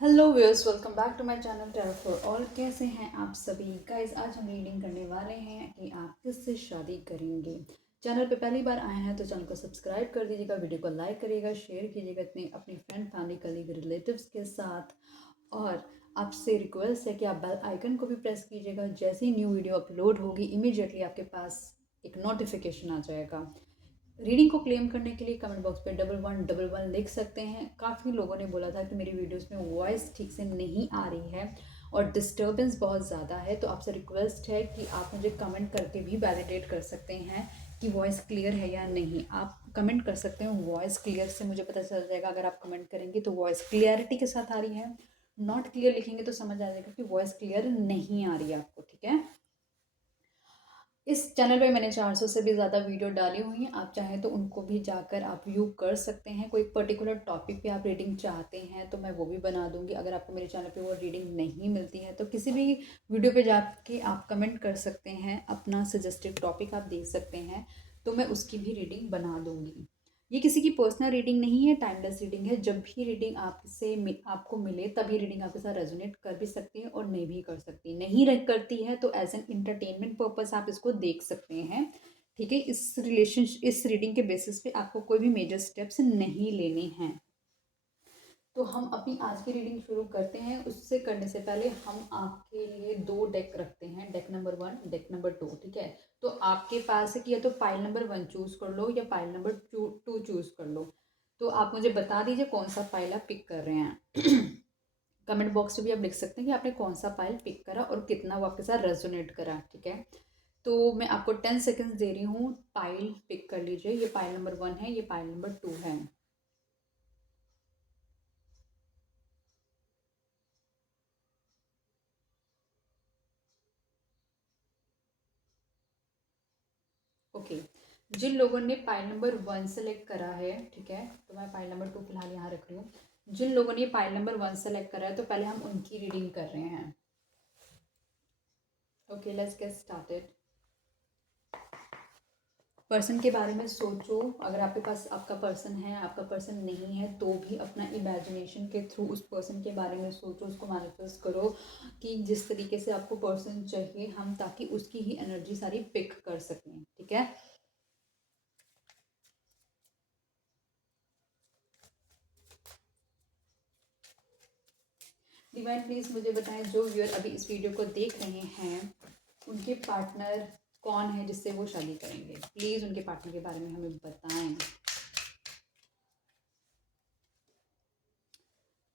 Hello viewers, welcome back to my channel tarot for all. कैसे हैं आप सभी गाइस? आज हम रीडिंग करने वाले हैं कि आप किससे शादी करेंगे। चैनल पे पहली बार आए हैं तो चैनल को सब्सक्राइब कर दीजिएगा, वीडियो को लाइक करिएगा, शेयर कीजिएगा इतने अपनी फ्रेंड, फैमिली, कलीग, रिलेटिव्स के साथ। और आपसे रिक्वेस्ट है कि आप बेल आइकन को भी प्रेस कीजिएगा। जैसे ही न्यू वीडियो अपलोड होगी इमीडिएटली आपके पास एक नोटिफिकेशन आ जाएगा। रीडिंग को क्लेम करने के लिए कमेंट बॉक्स पे 1111 लिख सकते हैं। काफ़ी लोगों ने बोला था कि मेरी वीडियोस में वॉइस ठीक से नहीं आ रही है और डिस्टर्बेंस बहुत ज़्यादा है, तो आपसे रिक्वेस्ट है कि आप मुझे कमेंट करके भी वैलिडेट कर सकते हैं कि वॉइस क्लियर है या नहीं। आप कमेंट कर सकते हैं, वॉइस क्लियर से मुझे पता चल जाएगा। अगर आप कमेंट करेंगे तो वॉइस क्लियरिटी के साथ आ रही है, नॉट क्लियर लिखेंगे तो समझ आ जाएगा कि वॉइस क्लियर नहीं आ रही है आपको। ठीक है, इस चैनल पे मैंने 400 से भी ज़्यादा वीडियो डाली हुई हैं। आप चाहें तो उनको भी जाकर आप व्यू कर सकते हैं। कोई पर्टिकुलर टॉपिक पे आप रीडिंग चाहते हैं तो मैं वो भी बना दूंगी। अगर आपको मेरे चैनल पे वो रीडिंग नहीं मिलती है तो किसी भी वीडियो पे जाके आप कमेंट कर सकते हैं, अपना सजेस्टेड टॉपिक आप देख सकते हैं, तो मैं उसकी भी रीडिंग बना दूंगी। ये किसी की पर्सनल रीडिंग नहीं है, टाइमलेस रीडिंग है। जब भी रीडिंग आपको मिले तभी रीडिंग आपके साथ रेजोनेट कर भी सकती है और नहीं भी कर सकती। नहीं रह करती है तो एज एन इंटरटेनमेंट पर्पस आप इसको देख सकते हैं। ठीक है, इस रीडिंग के बेसिस पे आपको कोई भी मेजर स्टेप्स नहीं लेने हैं। तो हम अपनी आज की रीडिंग शुरू करते हैं। उससे करने से पहले हम आपके लिए दो डेक रखते हैं, डेक नंबर 1, डेक नंबर 2। ठीक है, तो आपके पास है कि या तो पाइल नंबर 1 चूज कर लो या पाइल नंबर 2 चूज कर लो। तो आप मुझे बता दीजिए कौन सा पाइल आप पिक कर रहे हैं। कमेंट बॉक्स में भी आप लिख सकते हैं कि आपने कौन सा पाइल पिक करा और कितना वो आपके साथ रेजोनेट करा। ठीक है, तो मैं आपको 10 सेकेंड्स दे रही हूँ, पाइल पिक कर लीजिए। ये पाइल नंबर 1 है, ये पाइल नंबर 2 है। ओके, जिन लोगों ने पाइल नंबर 1 सेलेक्ट करा है, ठीक है, तो मैं पाइल नंबर 2 फिलहाल यहाँ रख रही हूँ। जिन लोगों ने पाइल नंबर 1 सेलेक्ट करा है तो पहले हम उनकी रीडिंग कर रहे हैं। Okay, let's get started. Person के बारे में सोचो। अगर आपके पास आपका पर्सन है, आपका पर्सन नहीं है, तो भी अपना इमेजिनेशन के थ्रू उस पर्सन के बारे में सोचो, उसको मैनिफेस्ट करो कि जिस तरीके से आपको पर्सन चाहिए हम, ताकि उसकी ही एनर्जी सारी पिक कर सकें। ठीक है, डिवाइन प्लीज मुझे बताएं, जो व्यूअर अभी इस वीडियो को देख रहे हैं उनके पार्टनर कौन है जिससे वो शादी करेंगे। प्लीज उनके पार्टनर के बारे में हमें बताएं।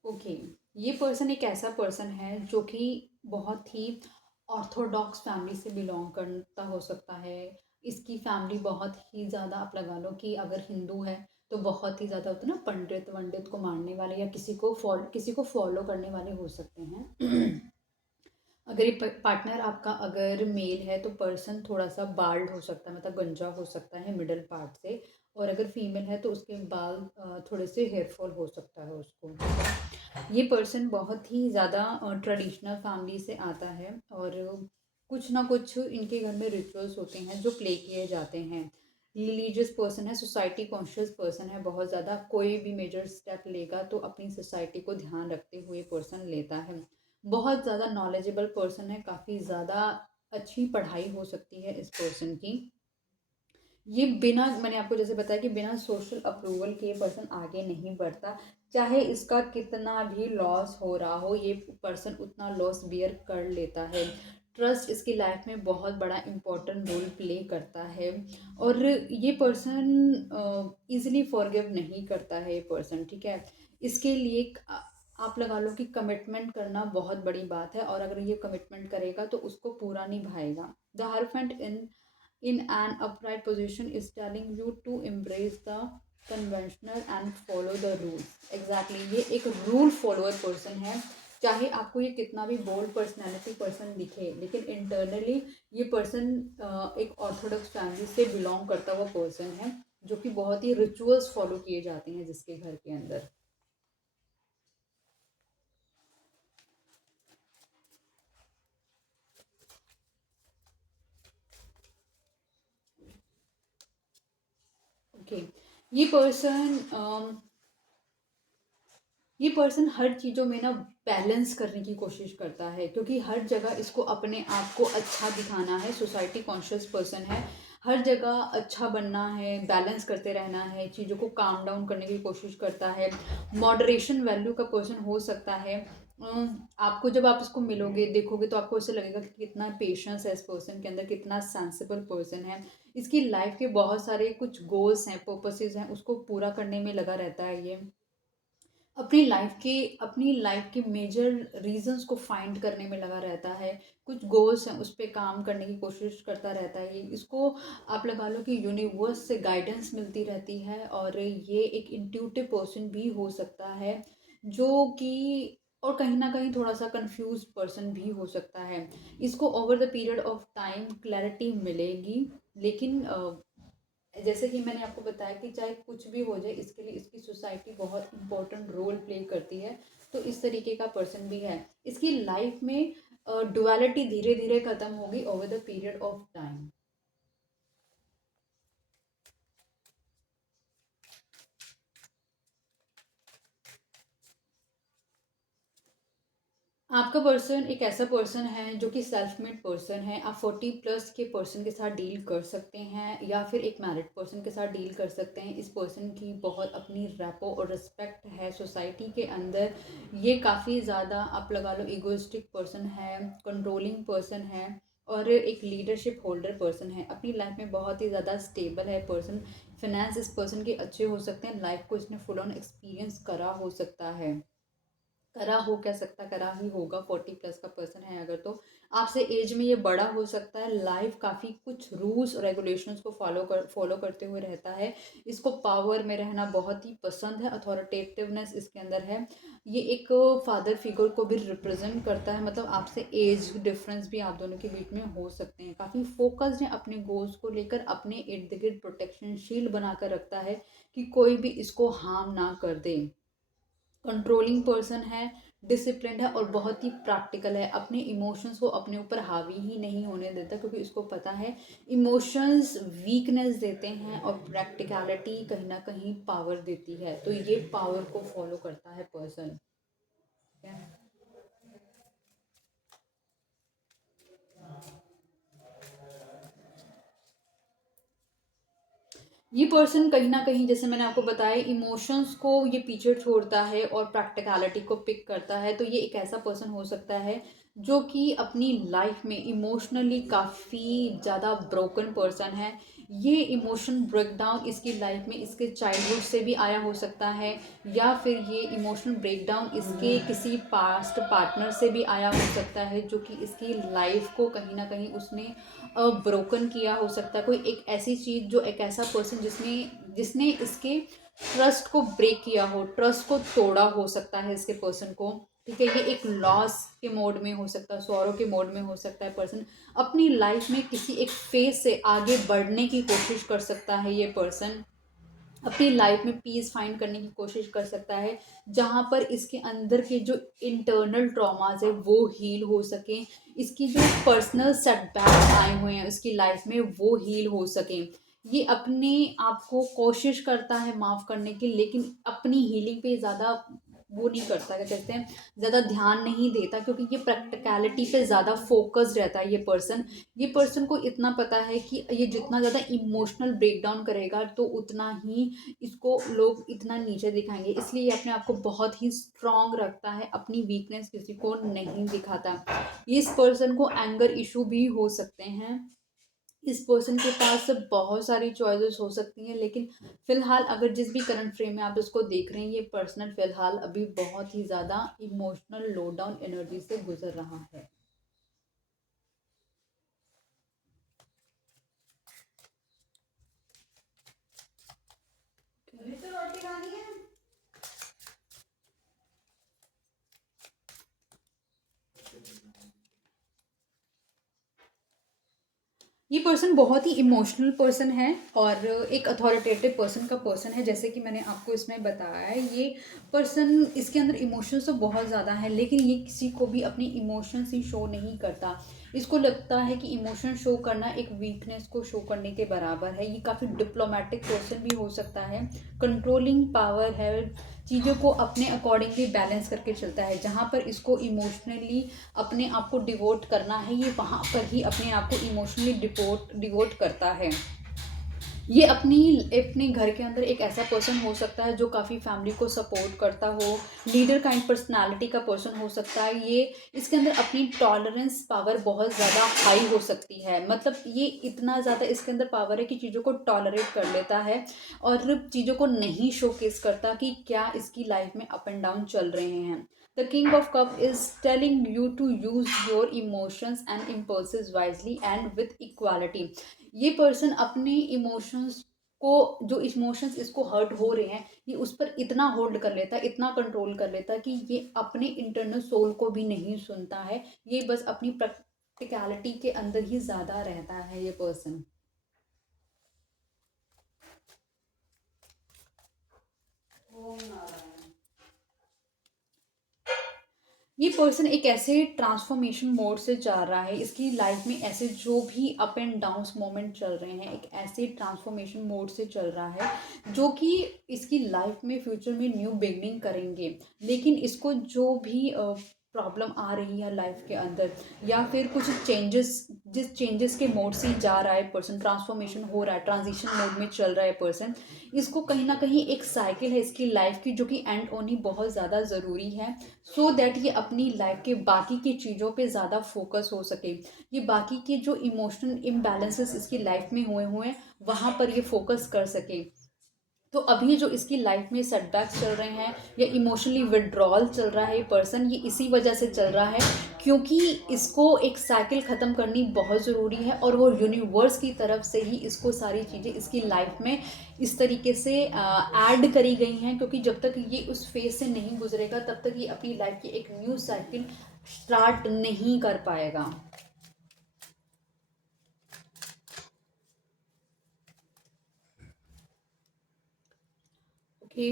ओके, ये पर्सन एक ऐसा पर्सन है जो कि बहुत ही ऑर्थोडॉक्स फैमिली से बिलोंग करता हो सकता है। इसकी फैमिली बहुत ही ज़्यादा, आप लगा लो कि अगर हिंदू है तो बहुत ही ज़्यादा होता है ना, पंडित वंडित को मानने वाले या किसी को फॉलो करने वाले हो सकते हैं। अगर ये पार्टनर आपका अगर मेल है तो पर्सन थोड़ा सा बाल्ड हो सकता है, मतलब गंजा हो सकता है मिडल पार्ट से। और अगर फीमेल है तो उसके बाल थोड़े से हेयरफॉल हो सकता है उसको। ये पर्सन बहुत ही ज़्यादा ट्रेडिशनल फैमिली से आता है और कुछ ना कुछ इनके घर में रिचुअल्स होते हैं जो प्ले किए जाते हैं। रिलीजियस पर्सन है, सोसाइटी कॉन्शियस पर्सन है बहुत ज़्यादा। कोई भी मेजर स्टेप लेगा तो अपनी सोसाइटी को ध्यान रखते हुए पर्सन लेता है। बहुत ज़्यादा नॉलेजेबल पर्सन है, काफ़ी ज़्यादा अच्छी पढ़ाई हो सकती है इस पर्सन की। ये बिना, मैंने आपको जैसे बताया कि बिना सोशल अप्रूवल के ये पर्सन आगे नहीं बढ़ता। चाहे इसका कितना भी लॉस हो रहा हो, ये पर्सन उतना लॉस बियर कर लेता है। ट्रस्ट इसकी लाइफ में बहुत बड़ा इम्पोर्टेंट रोल प्ले करता है। और ये पर्सन इजीली फॉरगिव नहीं करता है ये पर्सन। ठीक है, इसके लिए आप लगा लो कि कमिटमेंट करना बहुत बड़ी बात है, और अगर ये कमिटमेंट करेगा तो उसको पूरा निभाएगा। द हरफेंट in an upright position is telling you to embrace the conventional and follow the rules. Exactly, ये एक रूल फॉलोअर पर्सन है। चाहे आपको ये कितना भी बोल्ड पर्सनैलिटी पर्सन दिखे, लेकिन इंटरनली ये पर्सन एक ऑर्थोडॉक्स फैमिली से बिलोंग करता हुआ पर्सन है, जो कि बहुत ही रिचुअल्स फॉलो किए जाते हैं जिसके घर के अंदर। ओके, ये पर्सन ये पर्सन हर चीज़ों में ना बैलेंस करने की कोशिश करता है, क्योंकि हर जगह इसको अपने आप को अच्छा दिखाना है। सोसाइटी कॉन्शियस पर्सन है, हर जगह अच्छा बनना है, बैलेंस करते रहना है, चीज़ों को काम डाउन करने की कोशिश करता है। मॉडरेशन वैल्यू का पर्सन हो सकता है। आपको जब आप इसको मिलोगे देखोगे तो आपको ऐसे लगेगा कि कितना पेशेंस है इस पर्सन के अंदर, कितना सेंसिबल पर्सन है। इसकी लाइफ के बहुत सारे कुछ गोल्स हैं, पर्पसेस हैं, उसको पूरा करने में लगा रहता है ये। अपनी लाइफ के मेजर रीजंस को फाइंड करने में लगा रहता है। कुछ गोल्स हैं उस पे काम करने की कोशिश करता रहता है। इसको आप लगा लो कि यूनिवर्स से गाइडेंस मिलती रहती है, और ये एक इंट्यूटिव पर्सन भी हो सकता है, जो कि और कहीं ना कहीं थोड़ा सा कंफ्यूज पर्सन भी हो सकता है। इसको over the period of time clarity मिलेगी, लेकिन जैसे कि मैंने आपको बताया कि चाहे कुछ भी हो जाए, इसके लिए इसकी सोसाइटी बहुत इंपॉर्टेंट रोल प्ले करती है। तो इस तरीके का पर्सन भी है। इसकी लाइफ में डुअलिटी धीरे धीरे खत्म होगी over the period of time. आपका पर्सन एक ऐसा पर्सन है जो कि सेल्फ मेड पर्सन है। आप 40+ के पर्सन के साथ डील कर सकते हैं, या फिर एक मैरिड पर्सन के साथ डील कर सकते हैं। इस पर्सन की बहुत अपनी रैपो और रिस्पेक्ट है सोसाइटी के अंदर। ये काफ़ी ज़्यादा आप लगा लो इगोइस्टिक पर्सन है, कंट्रोलिंग पर्सन है, और एक लीडरशिप होल्डर पर्सन है। अपनी लाइफ में बहुत ही ज़्यादा स्टेबल है पर्सन। फिनेंस इस पर्सन के अच्छे हो सकते हैं। लाइफ को इसने फुल ऑन एक्सपीरियंस करा हो सकता है, करा हो, कह सकता करा ही होगा। 40+ का पर्सन है अगर, तो आपसे एज में ये बड़ा हो सकता है। लाइफ काफ़ी कुछ रूल्स और रेगुलेशंस को फॉलो करते हुए रहता है। इसको पावर में रहना बहुत ही पसंद है, अथॉरिटेटिवनेस इसके अंदर है। ये एक फादर फिगर को भी रिप्रेजेंट करता है, मतलब आपसे एज डिफरेंस भी आप दोनों के बीच में हो सकते हैं। काफ़ी फोकस्ड है अपने गोल्स को लेकर, अपने इर्द गिर्द प्रोटेक्शन शील्ड बनाकर रखता है कि कोई भी इसको हार्म ना कर दे। कंट्रोलिंग पर्सन है, डिसिप्लिन्ड है, और बहुत ही प्रैक्टिकल है। अपने इमोशंस को अपने ऊपर हावी ही नहीं होने देता, क्योंकि उसको पता है इमोशंस वीकनेस देते हैं और प्रैक्टिकलिटी कहीं ना कहीं पावर देती है। तो ये पावर को फॉलो करता है पर्सन। ये पर्सन कहीं ना कहीं, जैसे मैंने आपको बताया, इमोशंस को ये पीछे छोड़ता है और प्रैक्टिकलिटी को पिक करता है। तो ये एक ऐसा पर्सन हो सकता है जो कि अपनी लाइफ में इमोशनली काफ़ी ज़्यादा ब्रोकन पर्सन है। ये इमोशन ब्रेकडाउन इसकी लाइफ में इसके चाइल्डहुड से भी आया हो सकता है, या फिर ये इमोशनल ब्रेकडाउन इसके किसी पास्ट पार्टनर से भी आया हो सकता है, जो कि इसकी लाइफ को कहीं ना कहीं उसने ब्रोकन किया हो सकता है। कोई एक ऐसी चीज़, जो एक ऐसा पर्सन जिसने जिसने इसके ट्रस्ट को ब्रेक किया हो, ट्रस्ट को तोड़ा हो सकता है इसके पर्सन को। ठीक है, ये एक लॉस के मोड में हो सकता है, सॉरो के मोड में हो सकता है पर्सन। अपनी लाइफ में किसी एक फेज से आगे बढ़ने की कोशिश कर सकता है ये पर्सन। अपनी लाइफ में पीस फाइंड करने की कोशिश कर सकता है, जहाँ पर इसके अंदर के जो इंटरनल ट्रॉमाज है वो हील हो सके। इसकी जो पर्सनल सेटबैक्स आए हुए हैं उसकी लाइफ में वो हील हो सके। ये अपने आप को कोशिश करता है माफ़ करने की, लेकिन अपनी हीलिंग पे ज़्यादा वो नहीं करता, क्या कहते हैं, ज़्यादा ध्यान नहीं देता, क्योंकि ये प्रैक्टिकलिटी पे ज़्यादा फोकस्ड रहता है ये पर्सन। ये पर्सन को इतना पता है कि ये जितना ज़्यादा इमोशनल ब्रेकडाउन करेगा तो उतना ही इसको लोग इतना नीचे दिखाएंगे, इसलिए ये अपने आप को बहुत ही स्ट्रॉन्ग रखता है, अपनी वीकनेस किसी को नहीं दिखाता। इस पर्सन को एंगर इशू भी हो सकते हैं। इस पर्सन के पास बहुत सारी चॉइसेस हो सकती हैं, लेकिन फिलहाल अगर जिस भी करंट फ्रेम में आप इसको देख रहे हैं, ये पर्सनल फिलहाल अभी बहुत ही ज़्यादा इमोशनल लो डाउन एनर्जी से गुजर रहा है। ये पर्सन बहुत ही इमोशनल पर्सन है, और एक अथॉरिटेटिव पर्सन का पर्सन है। जैसे कि मैंने आपको इसमें बताया है, ये पर्सन, इसके अंदर इमोशंस तो बहुत ज़्यादा है, लेकिन ये किसी को भी अपनी इमोशंस ही शो नहीं करता। इसको लगता है कि इमोशन शो करना एक वीकनेस को शो करने के बराबर है। ये काफ़ी डिप्लोमेटिक पर्सन भी हो सकता है, कंट्रोलिंग पावर है, चीज़ों को अपने अकॉर्डिंगली बैलेंस करके चलता है। जहाँ पर इसको इमोशनली अपने आप को डिवोट करना है, ये वहाँ पर ही अपने आप को इमोशनली डिवोट करता है। ये अपनी अपने घर के अंदर एक ऐसा पर्सन हो सकता है जो काफ़ी फैमिली को सपोर्ट करता हो, लीडर काइंड पर्सनालिटी का पर्सन हो सकता है। ये इसके अंदर अपनी टॉलरेंस पावर बहुत ज़्यादा हाई हो सकती है, मतलब ये इतना ज़्यादा इसके अंदर पावर है कि चीज़ों को टॉलरेट कर लेता है और चीज़ों को नहीं शोकेस करता कि क्या इसकी लाइफ में अप एंड डाउन चल रहे हैं। The king of cup is telling you to use your emotions and impulses wisely and with equality. ये पर्सन अपने इमोशंस को, जो इमोशंस इसको हर्ट हो रहे हैं, ये उस पर इतना होल्ड कर लेता है, इतना कंट्रोल कर लेता है कि ये अपने इंटरनल सोल को भी नहीं सुनता है। ये बस अपनी प्रैक्टिकलिटी के अंदर ही ज़्यादा रहता है ये पर्सन। ये पर्सन एक ऐसे ट्रांसफॉर्मेशन मोड से जा रहा है, इसकी लाइफ में ऐसे जो भी अप एंड डाउन्स मोमेंट चल रहे हैं, एक ऐसे ट्रांसफॉर्मेशन मोड से चल रहा है जो कि इसकी लाइफ में फ्यूचर में न्यू बिगनिंग करेंगे। लेकिन इसको जो भी प्रॉब्लम आ रही है लाइफ के अंदर, या फिर कुछ चेंजेस, जिस चेंजेस के मोड से जा रहा है पर्सन, ट्रांसफॉर्मेशन हो रहा है, ट्रांजिशन मोड में चल रहा है पर्सन, इसको कहीं ना कहीं एक साइकिल है इसकी लाइफ की जो कि एंड होनी बहुत ज़्यादा ज़रूरी है, सो दैट ये अपनी लाइफ के बाकी की चीज़ों पे ज़्यादा फोकस हो सके। ये बाकी के जो इमोशनल इम्बैलेंसेस इसकी लाइफ में हुए हुए हैं वहाँ पर ये फोकस कर सके। तो अभी जो इसकी लाइफ में सेटबैक्स चल रहे हैं या इमोशनली विड्रॉल चल रहा है पर्सन, ये इसी वजह से चल रहा है क्योंकि इसको एक साइकिल ख़त्म करनी बहुत ज़रूरी है और वो यूनिवर्स की तरफ से ही इसको सारी चीज़ें इसकी लाइफ में इस तरीके से ऐड करी गई हैं, क्योंकि जब तक ये उस फेज से नहीं गुजरेगा तब तक ये अपनी लाइफ की एक न्यू साइकिल स्टार्ट नहीं कर पाएगा। ओके,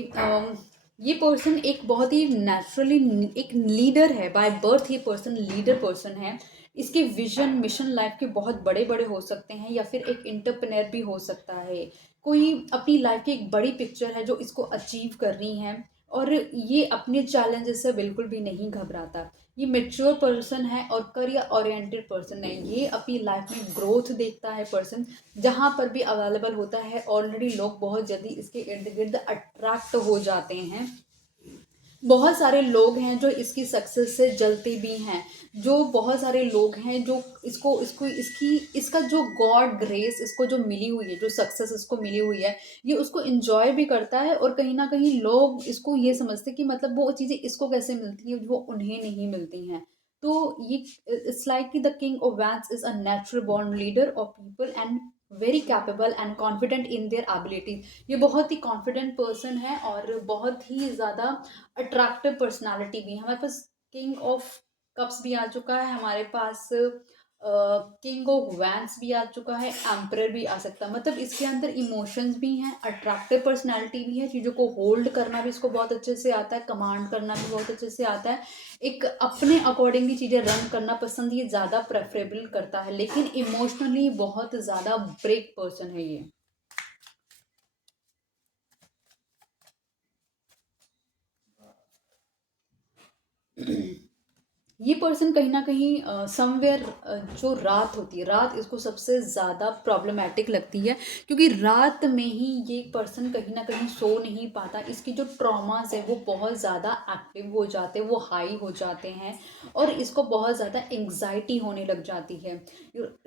ये पर्सन एक बहुत ही नेचुरली एक लीडर है, बाय बर्थ ये पर्सन लीडर पर्सन है। इसके विजन मिशन लाइफ के बहुत बड़े बड़े हो सकते हैं, या फिर एक इंटरप्रेन्योर भी हो सकता है। कोई अपनी लाइफ की एक बड़ी पिक्चर है जो इसको अचीव करनी है, और ये अपने चैलेंजेस से बिल्कुल भी नहीं घबराता। ये मेच्योर पर्सन है और करियर ओरिएंटेड पर्सन है। ये अपनी लाइफ में ग्रोथ देखता है पर्सन, जहाँ पर भी अवेलेबल होता है ऑलरेडी लोग बहुत जल्दी इसके इर्द गिर्द अट्रैक्ट हो जाते हैं। बहुत सारे लोग हैं जो इसकी सक्सेस से जलते भी हैं, जो बहुत सारे लोग हैं जो इसको इसको इसकी इसका जो गॉड ग्रेस इसको जो मिली हुई है, जो सक्सेस इसको मिली हुई है, ये उसको इंजॉय भी करता है। और कहीं ना कहीं लोग इसको ये समझते हैं कि मतलब वो चीज़ें इसको कैसे मिलती हैं जो उन्हें नहीं मिलती हैं। तो ये इट्स लाइक कि the king of vents is a natural born leader of people and very capable and confident in their abilities. ये बहुत ही कॉन्फिडेंट पर्सन है और बहुत ही ज़्यादा अट्रैक्टिव पर्सनालिटी भी है। हमारे पास किंग ऑफ कप्स भी आ चुका है, हमारे पास किंग ऑफ वैंस भी आ चुका है, एम्परर भी आ सकता है। मतलब इसके अंदर इमोशंस भी हैं, अट्रैक्टिव पर्सनालिटी भी है, चीज़ों को होल्ड करना भी इसको बहुत अच्छे से आता है, कमांड करना भी बहुत अच्छे से आता है, एक अपने अकॉर्डिंगली चीज़ें रन करना पसंद ये ज़्यादा प्रेफरेबल करता है। लेकिन इमोशनली बहुत ज़्यादा ब्रेक पर्सन है ये। ये पर्सन कहीं ना कहीं समवेयर, जो रात होती है, रात इसको सबसे ज़्यादा प्रॉब्लमेटिक लगती है, क्योंकि रात में ही ये पर्सन कहीं ना कहीं सो नहीं पाता। इसकी जो ट्रॉमास है वो बहुत ज़्यादा एक्टिव हो जाते हैं, वो हाई हो जाते हैं, और इसको बहुत ज़्यादा एंग्जाइटी होने लग जाती है।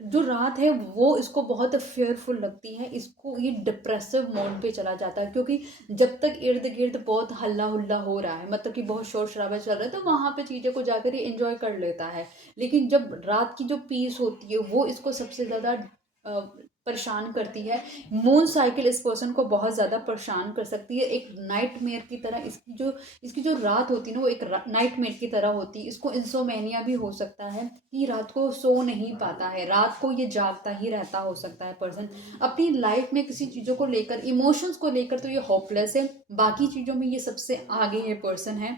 जो रात है वो इसको बहुत फेयरफुल लगती है, इसको ये डिप्रेसिव मोड पे चला जाता है, क्योंकि जब तक इर्द गिर्द बहुत हल्ला हुल्ला हो रहा है, मतलब कि बहुत शोर शराबा चल रहा है, तो वहाँ पे चीज़ें को जाकर ये एंजॉय कर लेता है। लेकिन जब रात की जो पीस होती है वो इसको सबसे ज़्यादा परेशान करती है। मून साइकिल इस पर्सन को बहुत ज़्यादा परेशान कर सकती है, एक नाइटमेयर की तरह। इसकी जो रात होती है ना वो एक नाइटमेयर की तरह होती है। इसको इंसोमेनिया भी हो सकता है कि रात को सो नहीं पाता है, रात को ये जागता ही रहता हो सकता है पर्सन। अपनी लाइफ में किसी चीज़ों को लेकर, इमोशंस को लेकर तो ये होपलेस है, बाकी चीज़ों में ये सबसे आगे ये पर्सन है।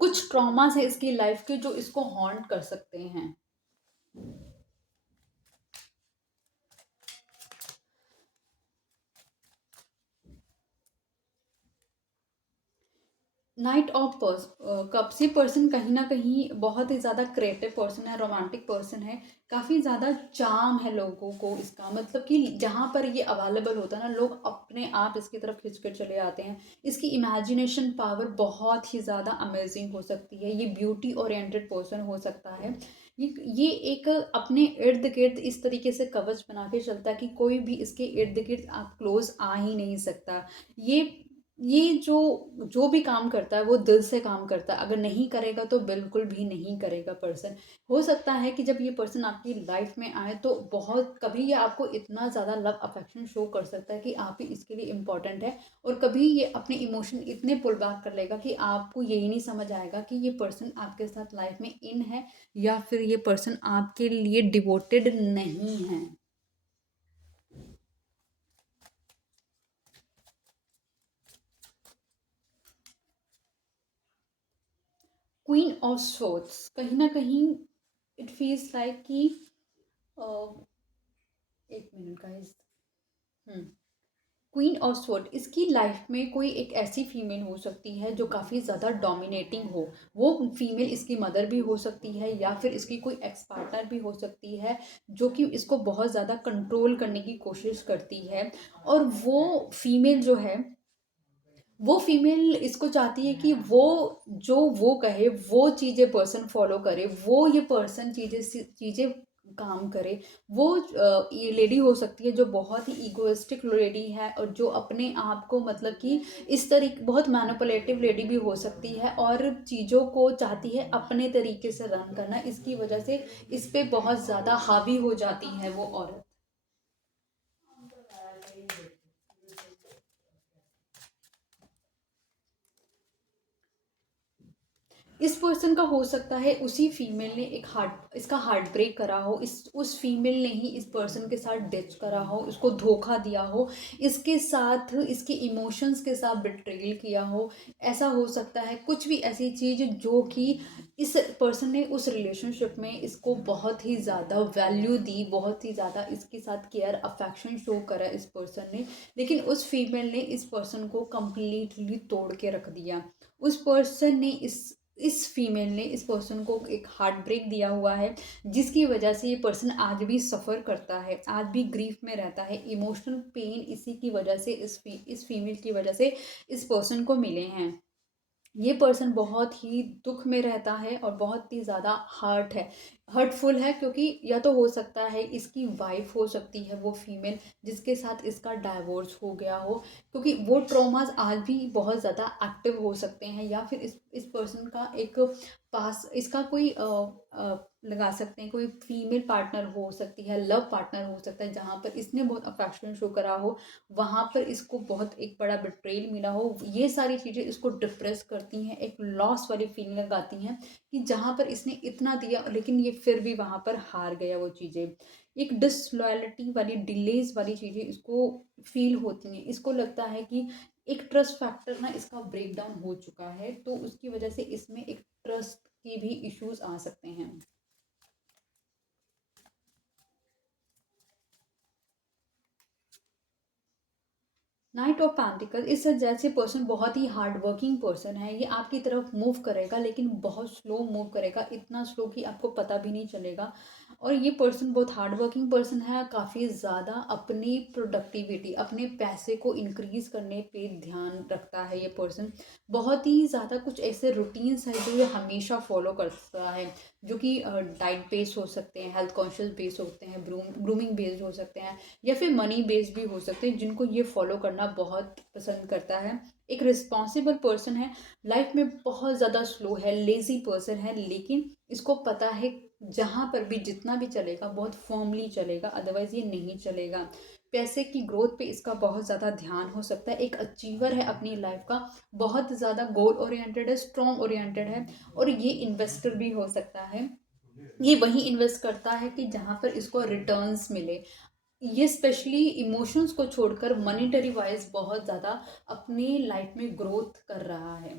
कुछ ट्रॉमास है इसकी लाइफ के जो इसको हॉन्ट कर सकते हैं। नाइट ऑफ कप्स, ये पर्सन कहीं ना कहीं बहुत ही ज़्यादा क्रिएटिव पर्सन है, रोमांटिक पर्सन है, काफ़ी ज़्यादा चार्म है लोगों को इसका, मतलब कि जहाँ पर ये अवेलेबल होता है ना, लोग अपने आप इसकी तरफ खिंच कर चले आते हैं। इसकी इमेजिनेशन पावर बहुत ही ज़्यादा अमेजिंग हो सकती है। ये ब्यूटी ओरिएंटेड पर्सन हो सकता है। ये एक अपने इर्द गिर्द इस तरीके से कवच बना के चलता है कि कोई भी इसके इर्द गिर्द आप क्लोज आ ही नहीं सकता। ये ये जो जो भी काम करता है वो दिल से काम करता है, अगर नहीं करेगा तो बिल्कुल भी नहीं करेगा पर्सन। हो सकता है कि जब ये पर्सन आपकी लाइफ में आए तो बहुत कभी ये आपको इतना ज़्यादा लव अफेक्शन शो कर सकता है कि आप ही इसके लिए इम्पोर्टेंट है, और कभी ये अपने इमोशन इतने पुल बैक कर लेगा कि आपको यही नहीं समझ आएगा कि ये पर्सन आपके साथ लाइफ में इन है या फिर ये पर्सन आपके लिए डिवोटेड नहीं है। क्वीन ऑफ सोर्ड्स, कहीं ना कहीं इट फील्स लाइक कि एक minute guys. Queen of sword, इसकी लाइफ में कोई एक ऐसी फीमेल हो सकती है जो काफ़ी ज़्यादा डोमिनेटिंग हो। वो फीमेल इसकी मदर भी हो सकती है या फिर इसकी कोई एक्स पार्टनर भी हो सकती है, जो कि इसको बहुत ज़्यादा कंट्रोल करने की कोशिश करती है। और फीमेल जो है वो फीमेल इसको चाहती है कि वो कहे वो चीज़ें पर्सन फॉलो करे, वो ये पर्सन चीज़ें काम करे। ये लेडी हो सकती है जो बहुत ही ईगोइस्टिक लेडी है, और जो अपने आप को मतलब कि इस तरीके बहुत मैनिपुलेटिव लेडी भी हो सकती है, और चीज़ों को चाहती है अपने तरीके से रन करना। इसकी वजह से इस पे बहुत ज़्यादा हावी हो जाती है वो औरत। इस पर्सन का हो सकता है उसी फीमेल ने इसका हार्ट ब्रेक करा हो, इस उस फीमेल ने ही इस पर्सन के साथ डिच करा हो, इसको धोखा दिया हो, इसके साथ इसके इमोशंस के साथ बिट्रेल किया हो। ऐसा हो सकता है कुछ भी ऐसी चीज़ जो कि इस पर्सन ने उस रिलेशनशिप में इसको बहुत ही ज़्यादा वैल्यू दी, बहुत ही ज़्यादा इसके साथ केयर अफेक्शन शो करा इस पर्सन ने, लेकिन उस फीमेल ने इस पर्सन को कंप्लीटली तोड़ के रख दिया। उस पर्सन ने इस फीमेल ने इस पर्सन को एक हार्ट ब्रेक दिया हुआ है, जिसकी वजह से ये पर्सन आज भी सफ़र करता है, आज भी ग्रीफ में रहता है। इमोशनल पेन इसी की वजह से इस फीमेल की वजह से इस पर्सन को मिले हैं। ये पर्सन बहुत ही दुख में रहता है और बहुत ही ज़्यादा हर्टफुल है, क्योंकि या तो हो सकता है इसकी वाइफ हो सकती है वो फीमेल जिसके साथ इसका डाइवोर्स हो गया हो, क्योंकि वो ट्रॉमास आज भी बहुत ज़्यादा एक्टिव हो सकते हैं। या फिर इस पर्सन का एक पास इसका कोई लगा सकते हैं कोई फीमेल पार्टनर हो सकती है, लव पार्टनर हो सकता है, जहाँ पर इसने बहुत अफेक्शन शो करा हो, वहाँ पर इसको बहुत एक बड़ा बिट्रेल मिला हो। ये सारी चीज़ें इसको डिप्रेस करती हैं, एक लॉस वाली फीलिंग लगाती हैं कि जहाँ पर इसने इतना दिया लेकिन ये फिर भी वहाँ पर हार गया वो चीज़ें। एक डिसलॉयल्टी वाली, डिलेज वाली चीज़ें इसको फील होती हैं। इसको लगता है कि एक ट्रस्ट फैक्टर ना इसका ब्रेक डाउन हो चुका है, तो उसकी वजह से इसमें एक ट्रस्ट की भी इश्यूज आ सकते हैं। नाइट ऑफ पेंटिकल, इस जैसे पर्सन बहुत ही हार्ड वर्किंग पर्सन है। ये आपकी तरफ मूव करेगा लेकिन बहुत स्लो मूव करेगा, इतना स्लो कि आपको पता भी नहीं चलेगा। और ये पर्सन बहुत हार्ड वर्किंग पर्सन है, काफ़ी ज़्यादा अपनी प्रोडक्टिविटी, अपने पैसे को इंक्रीज करने पे ध्यान रखता है ये पर्सन। बहुत ही ज़्यादा कुछ ऐसे रूटीन्स हैं जो ये हमेशा फॉलो करता है, जो कि डाइट बेस्ड हो सकते हैं, हेल्थ कॉन्शियस बेस्ड होते हैं, ग्रूमिंग बेस्ड हो सकते हैं, या फिर मनी बेस्ड भी हो सकते हैं, जिनको ये फॉलो करना बहुत पसंद करता है। एक रिस्पॉन्सिबल पर्सन है, लाइफ में बहुत ज़्यादा स्लो है, लेजी पर्सन है, लेकिन इसको पता है जहाँ पर भी जितना भी चलेगा बहुत फर्मली चलेगा, अदरवाइज ये नहीं चलेगा। पैसे की ग्रोथ पे इसका बहुत ज़्यादा ध्यान हो सकता है। एक अचीवर है अपनी लाइफ का, बहुत ज़्यादा गोल ओरिएंटेड है, स्ट्रॉन्ग ओरिएंटेड है, और ये इन्वेस्टर भी हो सकता है। ये वही इन्वेस्ट करता है कि जहाँ पर इसको रिटर्न्स मिले। ये स्पेशली इमोशंस को छोड़कर मॉनेटरी वाइज बहुत ज़्यादा अपनी लाइफ में ग्रोथ कर रहा है।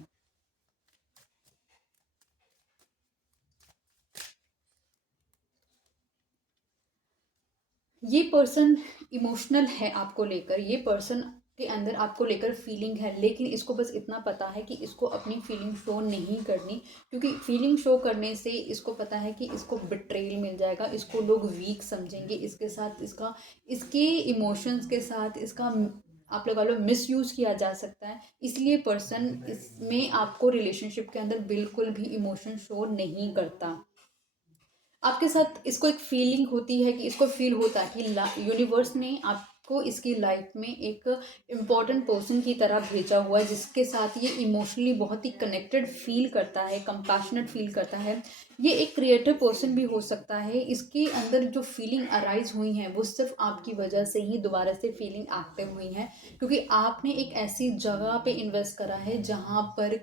ये पर्सन इमोशनल है आपको लेकर, ये पर्सन के अंदर आपको लेकर फीलिंग है, लेकिन इसको बस इतना पता है कि इसको अपनी फीलिंग शो नहीं करनी, क्योंकि फीलिंग शो करने से इसको पता है कि इसको बिट्रेल मिल जाएगा, इसको लोग वीक समझेंगे, इसके साथ इसका इसके इमोशंस के साथ इसका आप लगा लो मिसयूज़ किया जा सकता है। इसलिए पर्सन इसमें आपको रिलेशनशिप के अंदर बिल्कुल भी इमोशन शो नहीं करता। आपके साथ इसको एक फीलिंग होती है कि इसको फील होता है कि यूनिवर्स ने आपको इसकी लाइफ में एक इम्पॉर्टेंट पर्सन की तरह भेजा हुआ है, जिसके साथ ये इमोशनली बहुत ही कनेक्टेड फील करता है, कंपैशनेट फील करता है। ये एक क्रिएटिव पर्सन भी हो सकता है। इसके अंदर जो फीलिंग अराइज हुई हैं वो सिर्फ आपकी वजह से ही दोबारा से फीलिंग एक्टिव हुई हैं, क्योंकि आपने एक ऐसी जगह पे इन्वेस्ट करा है जहाँ पर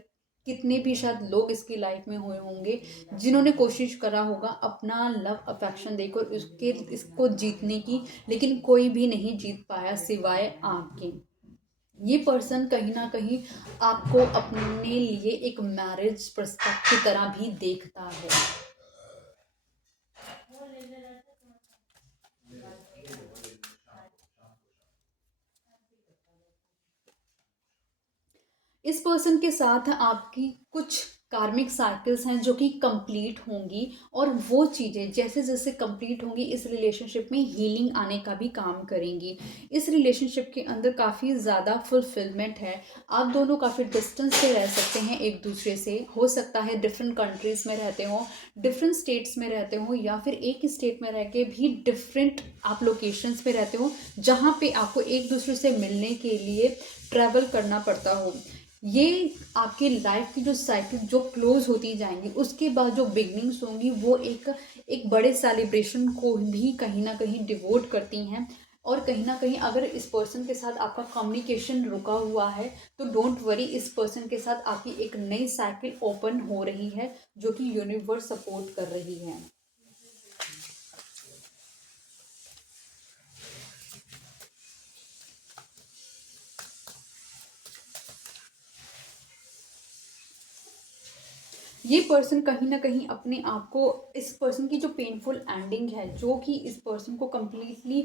कितने भी शायद लोग इसकी लाइफ में हुए होंगे जिन्होंने कोशिश करा होगा अपना लव अफेक्शन देकर उसके इसको जीतने की, लेकिन कोई भी नहीं जीत पाया सिवाय आपके। ये पर्सन कहीं ना कहीं आपको अपने लिए एक मैरिज प्रस्ताव की तरह भी देखता है। इस पर्सन के साथ आपकी कुछ कार्मिक साइकिल्स हैं जो कि कंप्लीट होंगी, और वो चीज़ें जैसे जैसे कंप्लीट होंगी इस रिलेशनशिप में हीलिंग आने का भी काम करेंगी। इस रिलेशनशिप के अंदर काफ़ी ज़्यादा फुलफिलमेंट है। आप दोनों काफ़ी डिस्टेंस से रह सकते हैं एक दूसरे से, हो सकता है डिफरेंट कंट्रीज़ में रहते हो, डिफरेंट स्टेट्स में रहते हो, या फिर एक ही स्टेट में रह के भी डिफरेंट आप लोकेशंस पे रहते हो जहाँ पे आपको एक दूसरे से मिलने के लिए ट्रैवल करना पड़ता हो। ये आपकी लाइफ की जो साइकिल जो क्लोज होती जाएंगी, उसके बाद जो बिगनिंग्स होंगी वो एक बड़े सेलिब्रेशन को भी कहीं ना कहीं डिवोट करती हैं। और कहीं ना कहीं अगर इस पर्सन के साथ आपका कम्युनिकेशन रुका हुआ है तो डोंट वरी, इस पर्सन के साथ आपकी एक नई साइकिल ओपन हो रही है जो कि यूनिवर्स सपोर्ट कर रही है। ये पर्सन कहीं ना कहीं अपने आप को, इस पर्सन की जो पेनफुल एंडिंग है जो कि इस पर्सन को कम्प्लीटली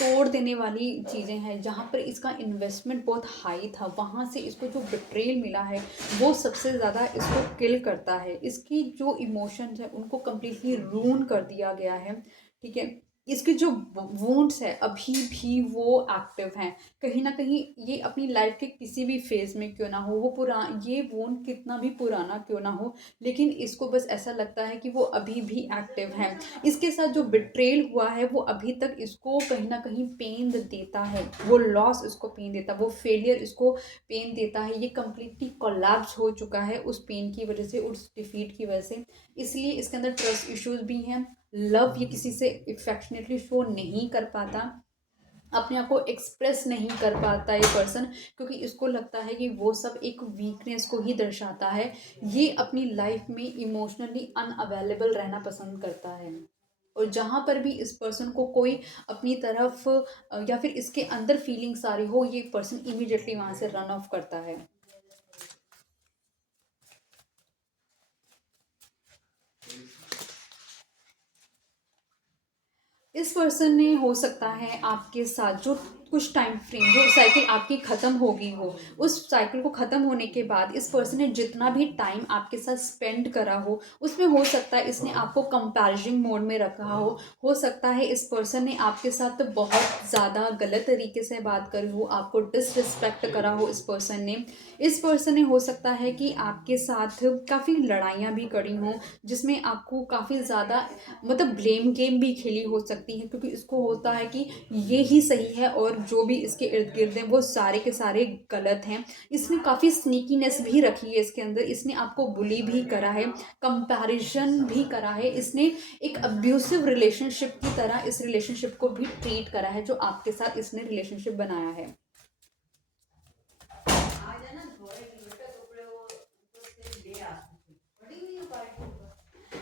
तोड़ देने वाली चीज़ें हैं, जहाँ पर इसका इन्वेस्टमेंट बहुत हाई था वहाँ से इसको जो बिट्रेल मिला है वो सबसे ज़्यादा इसको किल करता है। इसकी जो इमोशंस है उनको कम्प्लीटली रून कर दिया गया है। ठीक है, इसके जो वूंड्स है अभी भी वो एक्टिव हैं। कहीं ना कहीं ये अपनी लाइफ के किसी भी फेज में क्यों ना हो, वो ये वूंड कितना भी पुराना क्यों ना हो, लेकिन इसको बस ऐसा लगता है कि वो अभी भी एक्टिव है। इसके साथ जो बिट्रेल हुआ है वो अभी तक इसको कहीं ना कहीं पेन देता है, वो लॉस इसको पेन देता है, वो फेलियर इसको पेन देता है। ये कम्प्लीटली कोलैप्स हो चुका है उस पेन की वजह से, उस डिफीट की वजह से। इसलिए इसके अंदर ट्रस्ट इश्यूज भी हैं। लव ये किसी से इफेक्शनेटली शो नहीं कर पाता, अपने आप को एक्सप्रेस नहीं कर पाता ये पर्सन, क्योंकि इसको लगता है कि वो सब एक वीकनेस को ही दर्शाता है। ये अपनी लाइफ में इमोशनली अनअवेलेबल रहना पसंद करता है, और जहाँ पर भी इस पर्सन को कोई अपनी तरफ या फिर इसके अंदर फीलिंग्स आ रही हो, ये पर्सन इमीडिएटली वहाँ से रन ऑफ करता है। इस पर्सन ने हो सकता है आपके साथ जो कुछ टाइम फ्रेम जो साइकिल आपकी ख़त्म हो गई हो, उस साइकिल को ख़त्म होने के बाद इस पर्सन ने जितना भी टाइम आपके साथ स्पेंड करा हो उसमें हो सकता है इसने आपको कंपैरिजन मोड में रखा हो सकता है इस पर्सन ने आपके साथ बहुत ज़्यादा गलत तरीके से बात करी हो, आपको डिसरिस्पेक्ट करा हो इस पर्सन ने हो सकता है कि आपके साथ काफ़ी लड़ाइयाँ भी करी हों, जिसमें आपको काफ़ी ज़्यादा मतलब ब्लेम गेम भी खेली हो सकती है, क्योंकि इसको होता है कि ये ही सही है और जो भी इसके इर्द गिर्द हैं वो सारे के सारे गलत हैं। इसने काफ़ी स्नीकीनेस भी रखी है इसके अंदर, इसने आपको बुली भी करा है, कंपैरिजन भी करा है, इसने एक अब्यूसिव रिलेशनशिप की तरह इस रिलेशनशिप को भी ट्रीट करा है जो आपके साथ इसने रिलेशनशिप बनाया है।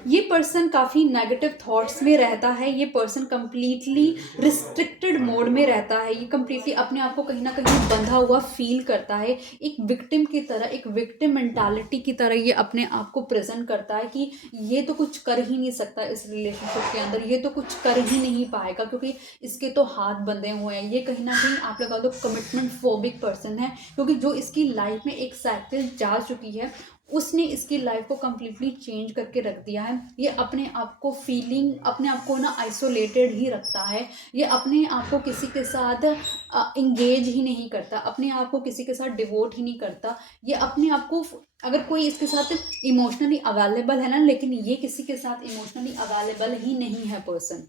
ये पर्सन काफ़ी नेगेटिव थॉट्स में रहता है, ये पर्सन कम्प्लीटली रिस्ट्रिक्टेड मोड में रहता है, ये कम्प्लीटली अपने आप को कहीं ना कहीं बंधा हुआ फील करता है, एक विक्टिम की तरह, एक विक्टिम मेंटालिटी की तरह ये अपने आप को प्रेजेंट करता है कि ये तो कुछ कर ही नहीं सकता इस रिलेशनशिप के अंदर, ये तो कुछ कर ही नहीं पाएगा क्योंकि इसके तो हाथ बंधे हुए हैं। ये कहीं ना कहीं आप लगा दो कमिटमेंट फोबिक पर्सन है, क्योंकि जो इसकी लाइफ में एक साइकिल जा चुकी है उसने इसकी लाइफ को कम्प्लीटली चेंज करके रख दिया है। ये अपने आप को अपने आप को ना आइसोलेटेड ही रखता है, ये अपने आप को किसी के साथ इंगेज ही नहीं करता, अपने आप को किसी के साथ डिवोट ही नहीं करता। ये अपने आप को, अगर कोई इसके साथ इमोशनली अवेलेबल है ना, लेकिन ये किसी के साथ इमोशनली अवेलेबल ही नहीं है पर्सन।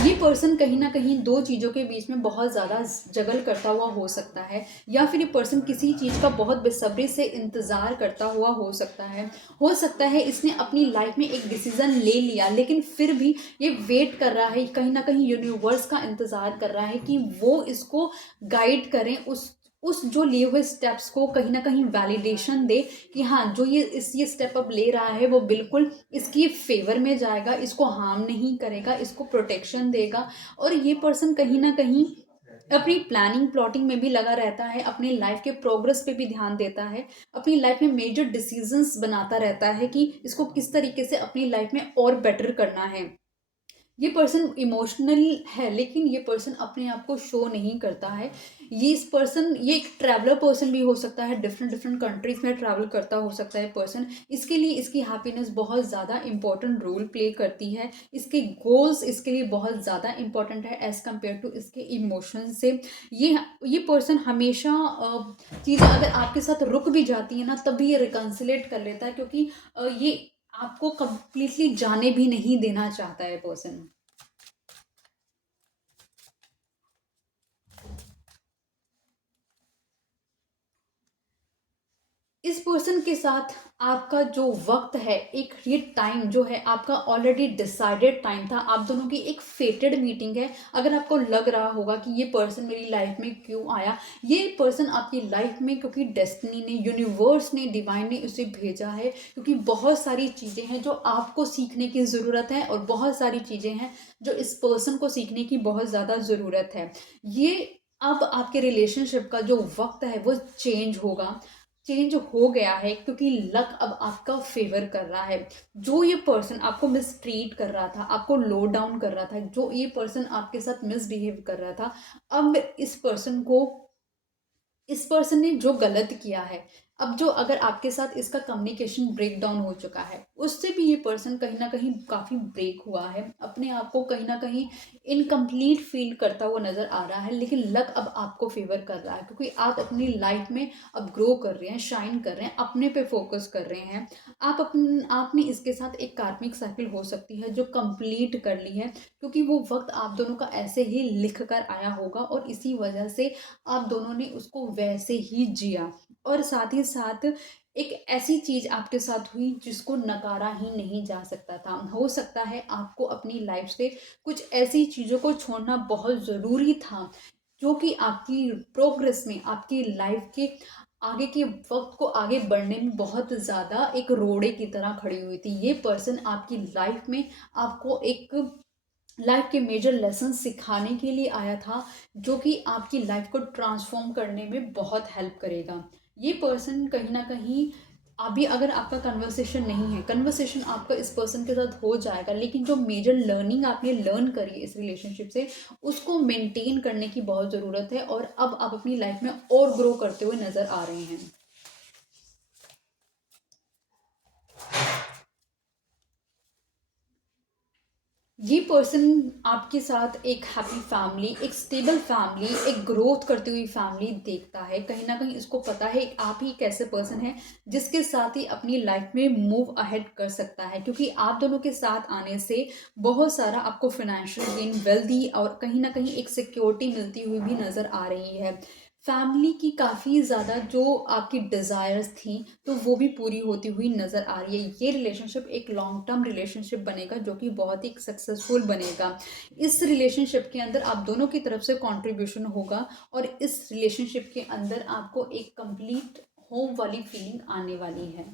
ये पर्सन कहीं ना कहीं दो चीज़ों के बीच में बहुत ज़्यादा जगल करता हुआ हो सकता है, या फिर ये पर्सन किसी चीज़ का बहुत बेसब्री से इंतज़ार करता हुआ हो सकता है इसने अपनी लाइफ में एक डिसीज़न ले लिया लेकिन फिर भी ये वेट कर रहा है, कहीं ना कहीं यूनिवर्स का इंतज़ार कर रहा है कि वो इसको गाइड करें, उस जो लिए हुए स्टेप्स को कहीं ना कहीं वैलिडेशन दे कि हाँ जो ये स्टेप अब ले रहा है वो बिल्कुल इसकी फेवर में जाएगा, इसको हार्म नहीं करेगा, इसको प्रोटेक्शन देगा। और ये पर्सन कहीं ना कहीं अपनी प्लानिंग प्लॉटिंग में भी लगा रहता है, अपनी लाइफ के प्रोग्रेस पे भी ध्यान देता है, अपनी लाइफ में मेजर डिसीजंस बनाता रहता है कि इसको किस तरीके से अपनी लाइफ में और बेटर करना है। ये पर्सन इमोशनल है लेकिन ये पर्सन अपने आप को शो नहीं करता है। ये एक ट्रैवलर पर्सन भी हो सकता है, डिफरेंट डिफरेंट कंट्रीज में ट्रैवल करता हो सकता है पर्सन। इसके लिए इसकी हैप्पीनेस बहुत ज़्यादा इंपॉर्टेंट रोल प्ले करती है, इसके गोल्स इसके लिए बहुत ज़्यादा इंपॉर्टेंट है एज़ कम्पेयर टू इसके इमोशन से। ये पर्सन हमेशा चीज़ें अगर आपके साथ रुक भी जाती है ना तब भी ये रिकन्सिलेट कर लेता है, क्योंकि ये आपको कंप्लीटली जाने भी नहीं देना चाहता है पर्सन। इस पर्सन के साथ आपका जो वक्त है, एक ये टाइम जो है आपका ऑलरेडी डिसाइडेड टाइम था, आप दोनों की एक फेटेड मीटिंग है। अगर आपको लग रहा होगा कि ये पर्सन मेरी लाइफ में क्यों आया, ये पर्सन आपकी लाइफ में क्योंकि डेस्टिनी ने, यूनिवर्स ने, डिवाइन ने उसे भेजा है, क्योंकि बहुत सारी चीज़ें हैं जो आपको सीखने की ज़रूरत है और बहुत सारी चीज़ें हैं जो इस पर्सन को सीखने की बहुत ज़्यादा ज़रूरत है। ये अब आपके रिलेशनशिप का जो वक्त है वो चेंज हो गया है, क्योंकि लक अब आपका फेवर कर रहा है। जो ये पर्सन आपको मिसट्रीट कर रहा था, आपको लो डाउन कर रहा था, जो ये पर्सन आपके साथ मिसबिहेव कर रहा था, अब इस पर्सन ने जो गलत किया है, अब जो अगर आपके साथ इसका कम्युनिकेशन ब्रेक डाउन हो चुका है, उससे भी ये पर्सन कहीं ना कहीं काफ़ी ब्रेक हुआ है, अपने आप को कहीं ना कहीं इनकम्प्लीट फील करता हुआ नज़र आ रहा है। लेकिन लक अब आपको फेवर कर रहा है, क्योंकि आप अपनी लाइफ में अब ग्रो कर रहे हैं, शाइन कर रहे हैं, अपने पे फोकस कर रहे हैं। आपने इसके साथ एक कार्मिक साइकिल हो सकती है जो कंप्लीट कर ली है, क्योंकि वो वक्त आप दोनों का ऐसे ही लिख कर आया होगा और इसी वजह से आप दोनों ने उसको वैसे ही जिया। और साथ ही साथ एक ऐसी चीज़ आपके साथ हुई जिसको नकारा ही नहीं जा सकता था। हो सकता है आपको अपनी लाइफ से कुछ ऐसी चीज़ों को छोड़ना बहुत ज़रूरी था जो कि आपकी प्रोग्रेस में, आपकी लाइफ के आगे के वक्त को आगे बढ़ने में बहुत ज़्यादा एक रोड़े की तरह खड़ी हुई थी। ये पर्सन आपकी लाइफ में आपको एक लाइफ के मेजर लेसन सिखाने के लिए आया था, जो कि आपकी लाइफ को ट्रांसफॉर्म करने में बहुत हेल्प करेगा। ये पर्सन कहीं ना कहीं, अभी अगर आपका कन्वर्सेशन नहीं है, कन्वर्सेशन आपका इस पर्सन के साथ हो जाएगा, लेकिन जो मेजर लर्निंग आपने लर्न करी है इस रिलेशनशिप से, उसको मेंटेन करने की बहुत ज़रूरत है और अब आप अपनी लाइफ में और ग्रो करते हुए नज़र आ रहे हैं। ये पर्सन आपके साथ एक हैप्पी फैमिली, एक स्टेबल फैमिली, एक ग्रोथ करती हुई फैमिली देखता है। कहीं ना कहीं इसको पता है आप ही एक ऐसे पर्सन है जिसके साथ ही अपनी लाइफ में मूव अहेड कर सकता है, क्योंकि आप दोनों के साथ आने से बहुत सारा आपको फाइनेंशियल गेन, वेल्दी और कहीं ना कहीं एक सिक्योरिटी मिलती हुई भी नज़र आ रही है। फैमिली की काफ़ी ज़्यादा जो आपकी डिज़ायर्स थी तो वो भी पूरी होती हुई नज़र आ रही है। ये रिलेशनशिप एक लॉन्ग टर्म रिलेशनशिप बनेगा जो कि बहुत ही सक्सेसफुल बनेगा। इस रिलेशनशिप के अंदर आप दोनों की तरफ से कंट्रीब्यूशन होगा और इस रिलेशनशिप के अंदर आपको एक कंप्लीट होम वाली फीलिंग आने वाली है।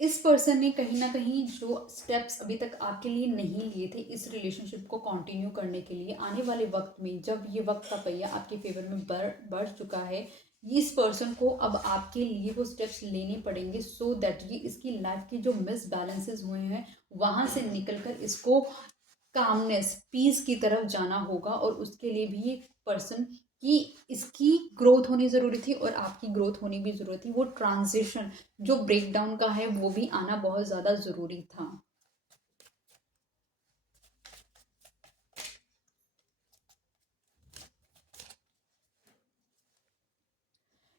इस पर्सन ने कहीं ना कहीं जो स्टेप्स अभी तक आपके लिए नहीं लिए थे इस रिलेशनशिप को कंटिन्यू करने के लिए, आने वाले वक्त में जब ये वक्त का पहिया आपके फेवर में बढ़ चुका है, इस पर्सन को अब आपके लिए वो स्टेप्स लेने पड़ेंगे सो दैट ये इसकी लाइफ की जो मिस बैलेंसेस हुए हैं वहाँ से निकल कर इसको कामनेस पीस की तरफ जाना होगा। और उसके लिए भी ये पर्सन की इसकी ग्रोथ होनी ज़रूरी थी और आपकी ग्रोथ होनी भी ज़रूरी थी। वो ट्रांजिशन जो ब्रेकडाउन का है वो भी आना बहुत ज़्यादा ज़रूरी था।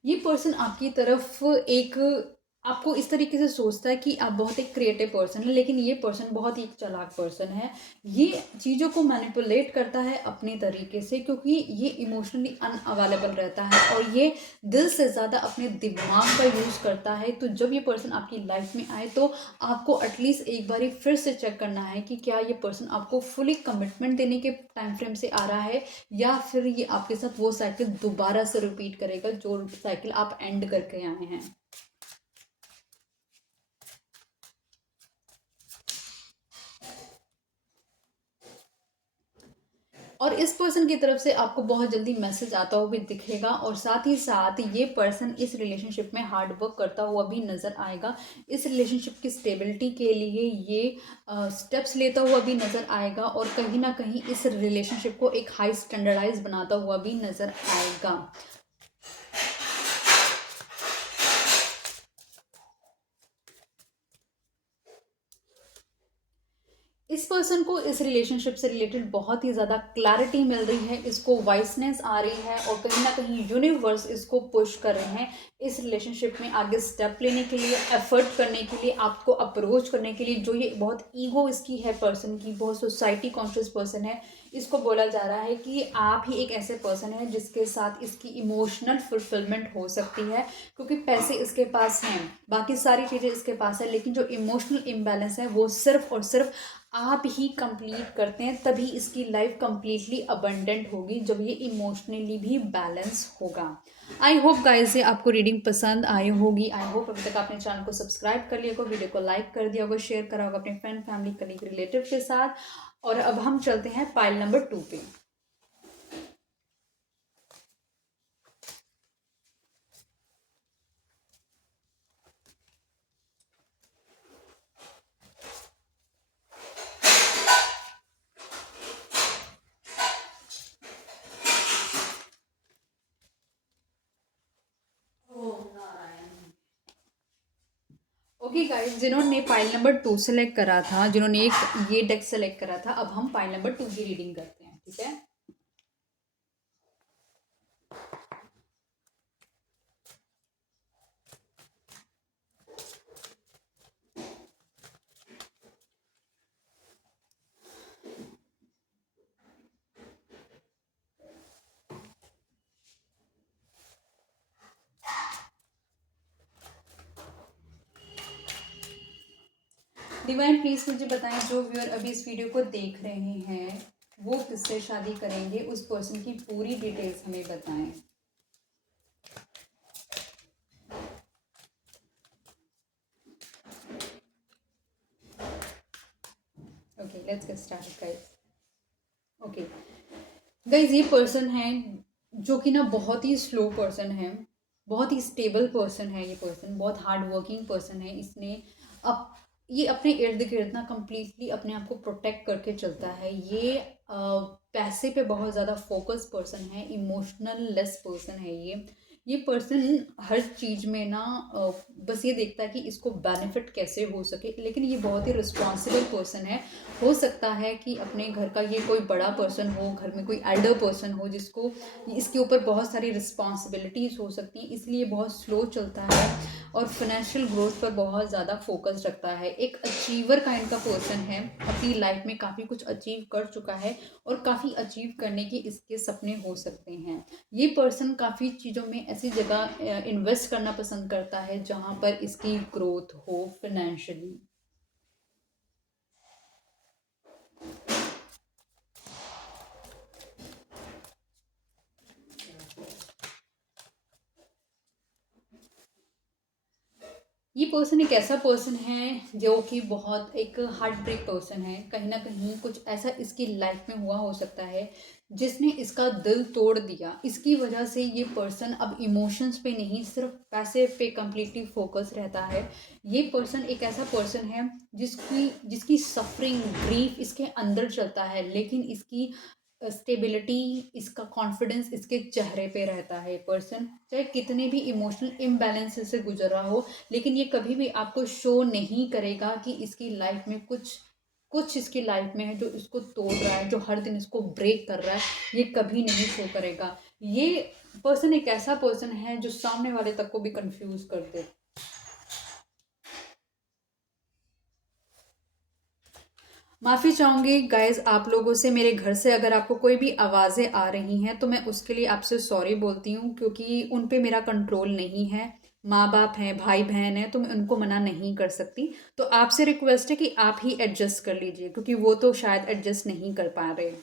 ये पर्सन आपकी तरफ एक आपको इस तरीके से सोचता है कि आप बहुत एक क्रिएटिव पर्सन है, लेकिन ये पर्सन बहुत ही चालाक पर्सन है। ये चीज़ों को मैनिपुलेट करता है अपने तरीके से क्योंकि ये इमोशनली अनअवेलेबल रहता है और ये दिल से ज़्यादा अपने दिमाग का यूज़ करता है। तो जब ये पर्सन आपकी लाइफ में आए तो आपको एटलीस्ट एक बार फिर से चेक करना है कि क्या ये पर्सन आपको फुली कमिटमेंट देने के टाइम फ्रेम से आ रहा है या फिर ये आपके साथ वो साइकिल दोबारा से रिपीट करेगा जो साइकिल आप एंड करके आए हैं। और इस पर्सन की तरफ से आपको बहुत जल्दी मैसेज आता हुआ भी दिखेगा और साथ ही साथ ये पर्सन इस रिलेशनशिप में हार्ड वर्क करता हुआ भी नज़र आएगा। इस रिलेशनशिप की स्टेबिलिटी के लिए ये स्टेप्स लेता हुआ भी नज़र आएगा और कहीं ना कहीं इस रिलेशनशिप को एक हाई स्टैंडर्डाइज बनाता हुआ भी नज़र आएगा। इस पर्सन को इस रिलेशनशिप से रिलेटेड बहुत ही ज़्यादा क्लैरिटी मिल रही है, इसको वाइसनेस आ रही है और कहीं ना कहीं यूनिवर्स इसको पुश कर रहे हैं इस रिलेशनशिप में आगे स्टेप लेने के लिए, एफर्ट करने के लिए, आपको अप्रोच करने के लिए। जो ये बहुत ईगो इसकी है पर्सन की, बहुत सोसाइटी कॉन्शियस पर्सन है, इसको बोला जा रहा है कि आप ही एक ऐसे पर्सन है जिसके साथ इसकी इमोशनल फुलफिलमेंट हो सकती है क्योंकि पैसे इसके पास हैं, बाकी सारी चीज़ें इसके पास है, लेकिन जो इमोशनल इम्बैलेंस है वो सिर्फ और सिर्फ आप ही कंप्लीट करते हैं। तभी इसकी लाइफ कंप्लीटली अबंडेंट होगी जब ये इमोशनली भी बैलेंस होगा। आई होप गाइस ये आपको रीडिंग पसंद आई होगी। आई होप अभी तक आपने चैनल को सब्सक्राइब कर लिया होगा, वीडियो को लाइक कर दिया होगा, शेयर करा होगा अपने फ्रेंड फैमिली कलीग रिलेटिव के साथ। और अब हम चलते हैं पाइल नंबर 2 पे। ओके गाइस, जिन्होंने पाइल नंबर 2 सेलेक्ट करा था, जिन्होंने एक ये डेक सेलेक्ट करा था, अब हम पाइल नंबर 2 की रीडिंग करते हैं, ठीक है। डिवाइन प्लीज मुझे बताएं, जो व्यूअर अभी इस वीडियो को देख रहे हैं वो किससे शादी करेंगे, उस पर्सन की पूरी डिटेल्स हमें बताएं। Okay let's get started guys. Okay guys, ये पर्सन है जो कि ना बहुत ही स्लो पर्सन है, बहुत ही स्टेबल पर्सन है। ये पर्सन बहुत हार्ड वर्किंग पर्सन है। इसने अप ये अपने इर्द गिर्द ना कम्प्लीटली अपने आप को प्रोटेक्ट करके चलता है। ये पैसे पे बहुत ज़्यादा फोकस पर्सन है, इमोशनल लेस पर्सन है ये। ये पर्सन हर चीज़ में ना बस ये देखता है कि इसको बेनिफिट कैसे हो सके, लेकिन ये बहुत ही रिस्पॉन्सिबल पर्सन है। हो सकता है कि अपने घर का ये कोई बड़ा पर्सन हो, घर में कोई एल्डर पर्सन हो जिसको इसके ऊपर बहुत सारी रिस्पॉन्सिबिलिटीज़ हो सकती हैं, इसलिए बहुत स्लो चलता है और फाइनेंशियल ग्रोथ पर बहुत ज़्यादा फोकस रखता है। एक अचीवर काइंड का पर्सन है, अपनी लाइफ में काफ़ी कुछ अचीव कर चुका है और काफ़ी अचीव करने के इसके सपने हो सकते हैं। ये पर्सन काफ़ी चीज़ों में ऐसी जगह इन्वेस्ट करना पसंद करता है जहाँ पर इसकी ग्रोथ हो फाइनेंशियली। ये पर्सन एक ऐसा पर्सन है जो कि बहुत एक हार्ट ब्रेक पर्सन है। कहीं ना कहीं कुछ ऐसा इसकी लाइफ में हुआ हो सकता है जिसने इसका दिल तोड़ दिया। इसकी वजह से ये पर्सन अब इमोशंस पे नहीं, सिर्फ पैसे पे कंप्लीटली फोकस रहता है। ये पर्सन एक ऐसा पर्सन है जिसकी जिसकी सफरिंग ग्रीफ इसके अंदर चलता है, लेकिन इसकी स्टेबिलिटी, इसका कॉन्फिडेंस इसके चेहरे पे रहता है। पर्सन चाहे कितने भी इमोशनल इम्बैलेंस से गुजर रहा हो, लेकिन ये कभी भी आपको शो नहीं करेगा कि इसकी लाइफ में कुछ कुछ इसकी लाइफ में है जो इसको तोड़ रहा है, जो हर दिन इसको ब्रेक कर रहा है। ये कभी नहीं शो करेगा। ये पर्सन एक ऐसा पर्सन है जो सामने वाले तक को भी कंफ्यूज कर दे। माफ़ी चाहूँगी गाइज़ आप लोगों से, मेरे घर से अगर आपको कोई भी आवाज़ें आ रही हैं तो मैं उसके लिए आपसे सॉरी बोलती हूँ, क्योंकि उन पे मेरा कंट्रोल नहीं है। माँ बाप हैं, भाई बहन हैं, तो मैं उनको मना नहीं कर सकती। तो आपसे रिक्वेस्ट है कि आप ही एडजस्ट कर लीजिए, क्योंकि वो तो शायद एडजस्ट नहीं कर पा रहे।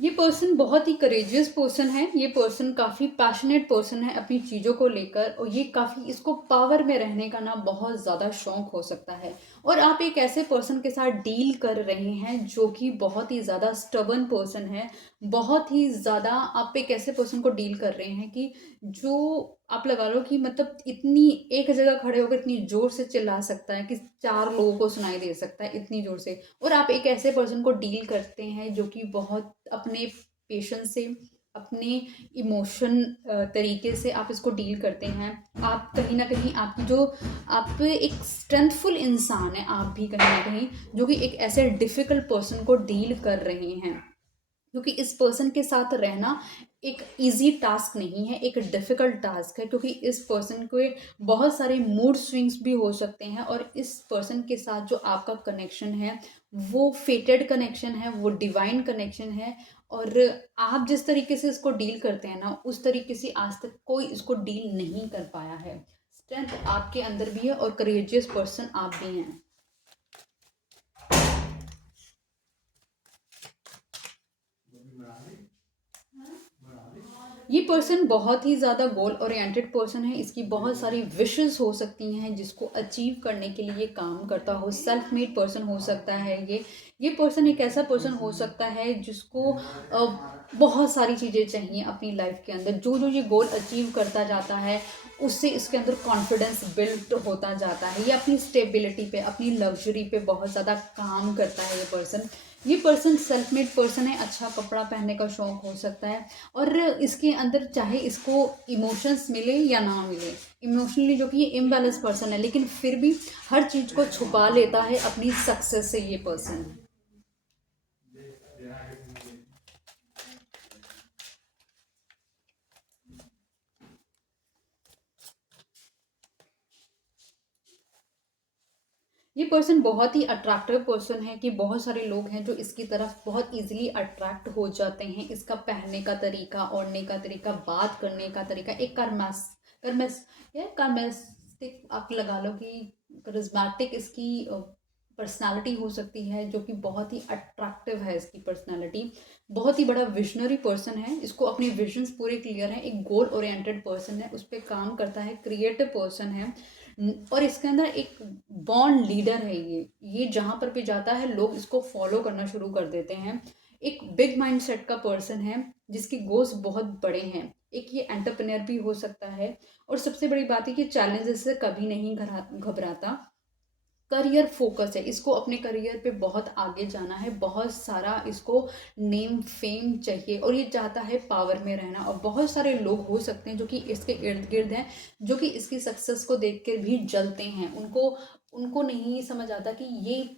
ये पर्सन बहुत ही करेजियस पर्सन है। ये पर्सन काफ़ी पैशनेट पर्सन है अपनी चीज़ों को लेकर, और ये काफ़ी, इसको पावर में रहने का ना बहुत ज़्यादा शौक हो सकता है। और आप एक ऐसे पर्सन के साथ डील कर रहे हैं जो कि बहुत ही ज़्यादा स्टबर्न पर्सन है। बहुत ही ज़्यादा आप एक ऐसे पर्सन को डील कर रहे हैं कि जो आप लगा लो कि मतलब इतनी एक जगह खड़े होकर इतनी ज़ोर से चिल्ला सकता है कि 4 लोगों को सुनाई दे सकता है, इतनी ज़ोर से। और आप एक ऐसे पर्सन को डील करते हैं जो कि बहुत अपने पेशेंस से, अपने इमोशन तरीके से आप इसको डील करते हैं। आप कहीं न कहीं आपकी जो आप एक स्ट्रेंथफुल इंसान हैं आप भी कहीं न कहीं, जो कि एक ऐसे डिफ़िकल्ट पर्सन को डील कर रहे हैं। क्योंकि इस पर्सन के साथ रहना एक ईज़ी टास्क नहीं है, एक डिफ़िकल्ट टास्क है, क्योंकि इस पर्सन के बहुत सारे मूड स्विंग्स भी हो सकते हैं। और इस पर्सन के साथ जो आपका कनेक्शन है, वो फेटेड कनेक्शन है, वो डिवाइन कनेक्शन है। और आप जिस तरीके से इसको डील करते हैं ना, उस तरीके से आज तक कोई इसको डील नहीं कर पाया है। स्ट्रेंथ आपके अंदर भी है और करेजियस पर्सन आप भी हैं। ये पर्सन बहुत ही ज़्यादा गोल ओरिएंटेड पर्सन है। इसकी बहुत सारी विशेस हो सकती हैं जिसको अचीव करने के लिए काम करता हो। सेल्फ मेड पर्सन हो सकता है ये पर्सन एक ऐसा पर्सन हो सकता है जिसको बहुत सारी चीज़ें चाहिए अपनी लाइफ के अंदर। जो जो ये गोल अचीव करता जाता है, उससे इसके अंदर कॉन्फिडेंस बिल्ड होता जाता है। ये अपनी स्टेबिलिटी पे, अपनी लग्जरी पे बहुत ज़्यादा काम करता है। ये पर्सन सेल्फ मेड पर्सन है। अच्छा कपड़ा पहनने का शौक हो सकता है। और इसके अंदर चाहे इसको इमोशंस मिले या ना मिले, इमोशनली जो कि ये इम्बैलेंस पर्सन है, लेकिन फिर भी हर चीज़ को छुपा लेता है अपनी सक्सेस से ये पर्सन। ये पर्सन बहुत ही अट्रैक्टिव पर्सन है कि बहुत सारे लोग हैं जो इसकी तरफ बहुत इजीली अट्रैक्ट हो जाते हैं। इसका पहनने का तरीका, ओढ़ने का तरीका, बात करने का तरीका, एक कार्मेस्टिक आप लगा लो कि करिज्मेटिक इसकी पर्सनालिटी हो सकती है, जो कि बहुत ही अट्रैक्टिव है। इसकी पर्सनालिटी बहुत ही बड़ा विजनरी पर्सन है। इसको अपने विजन्स पूरे क्लियर हैं। एक गोल ओरिएंटेड पर्सन है, उस पर काम करता है, क्रिएटिव पर्सन है। और इसके अंदर एक बॉन्ड लीडर है। ये जहाँ पर भी जाता है लोग इसको फॉलो करना शुरू कर देते हैं। एक बिग माइंडसेट का पर्सन है जिसकी गोल्स बहुत बड़े हैं। एक ये एंटरप्रेन्योर भी हो सकता है। और सबसे बड़ी बात है कि चैलेंजेस से कभी नहीं घबराता। करियर फोकस है, इसको अपने करियर पे बहुत आगे जाना है, बहुत सारा इसको नेम फेम चाहिए और ये चाहता है पावर में रहना। और बहुत सारे लोग हो सकते हैं जो कि इसके इर्द गिर्द हैं, जो कि इसकी सक्सेस को देख कर भी जलते हैं। उनको उनको नहीं समझ आता कि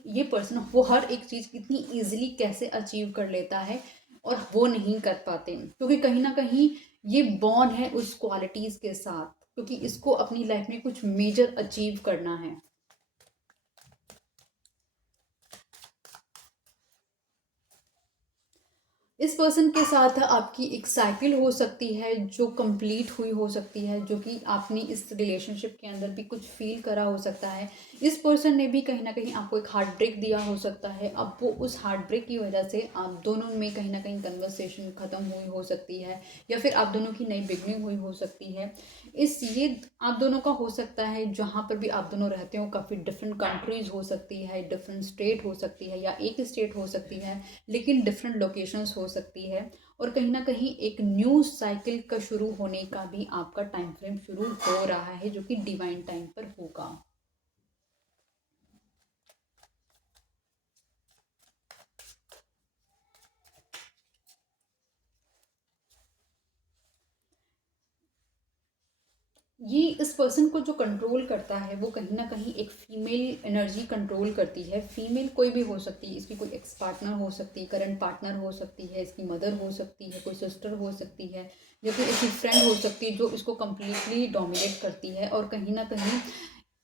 ये पर्सन वो हर एक चीज़ इतनी इजीली कैसे अचीव कर लेता है और वो नहीं कर पाते, क्योंकि कहीं ना कहीं ये बॉर्न है उस क्वालिटीज़ के साथ, क्योंकि इसको अपनी लाइफ में कुछ मेजर अचीव करना है। इस पर्सन के साथ आपकी एक साइकिल हो सकती है जो कंप्लीट हुई हो सकती है, जो कि आपने इस रिलेशनशिप के अंदर भी कुछ फील करा हो सकता है। इस पर्सन ने भी कहीं ना कहीं आपको एक हार्ट ब्रेक दिया हो सकता है। अब वो उस हार्ट ब्रेक की वजह से आप दोनों में कहीं ना कहीं कन्वर्सेशन ख़त्म हुई हो सकती है, या फिर आप दोनों की नई बिगनिंग हुई हो सकती है। ये आप दोनों का हो सकता है जहाँ पर भी आप दोनों रहते हो, काफ़ी डिफरेंट कंट्रीज हो सकती है, डिफरेंट स्टेट हो सकती है, या एक स्टेट हो सकती है लेकिन डिफरेंट लोकेशंस हो सकती है। और कहीं ना कहीं एक न्यू साइकिल का शुरू होने का भी आपका टाइम फ्रेम शुरू हो रहा है, जो कि डिवाइन टाइम पर होगा। ये इस पर्सन को जो कंट्रोल करता है वो कहीं ना कहीं एक फीमेल एनर्जी कंट्रोल करती है। फीमेल कोई भी हो सकती है, इसकी कोई एक्स पार्टनर हो सकती है, करंट पार्टनर हो सकती है, इसकी मदर हो सकती है, कोई सिस्टर हो सकती है, या फिर इसकी फ्रेंड हो सकती है जो इसको कम्प्लीटली डोमिनेट करती है। और कहीं ना कहीं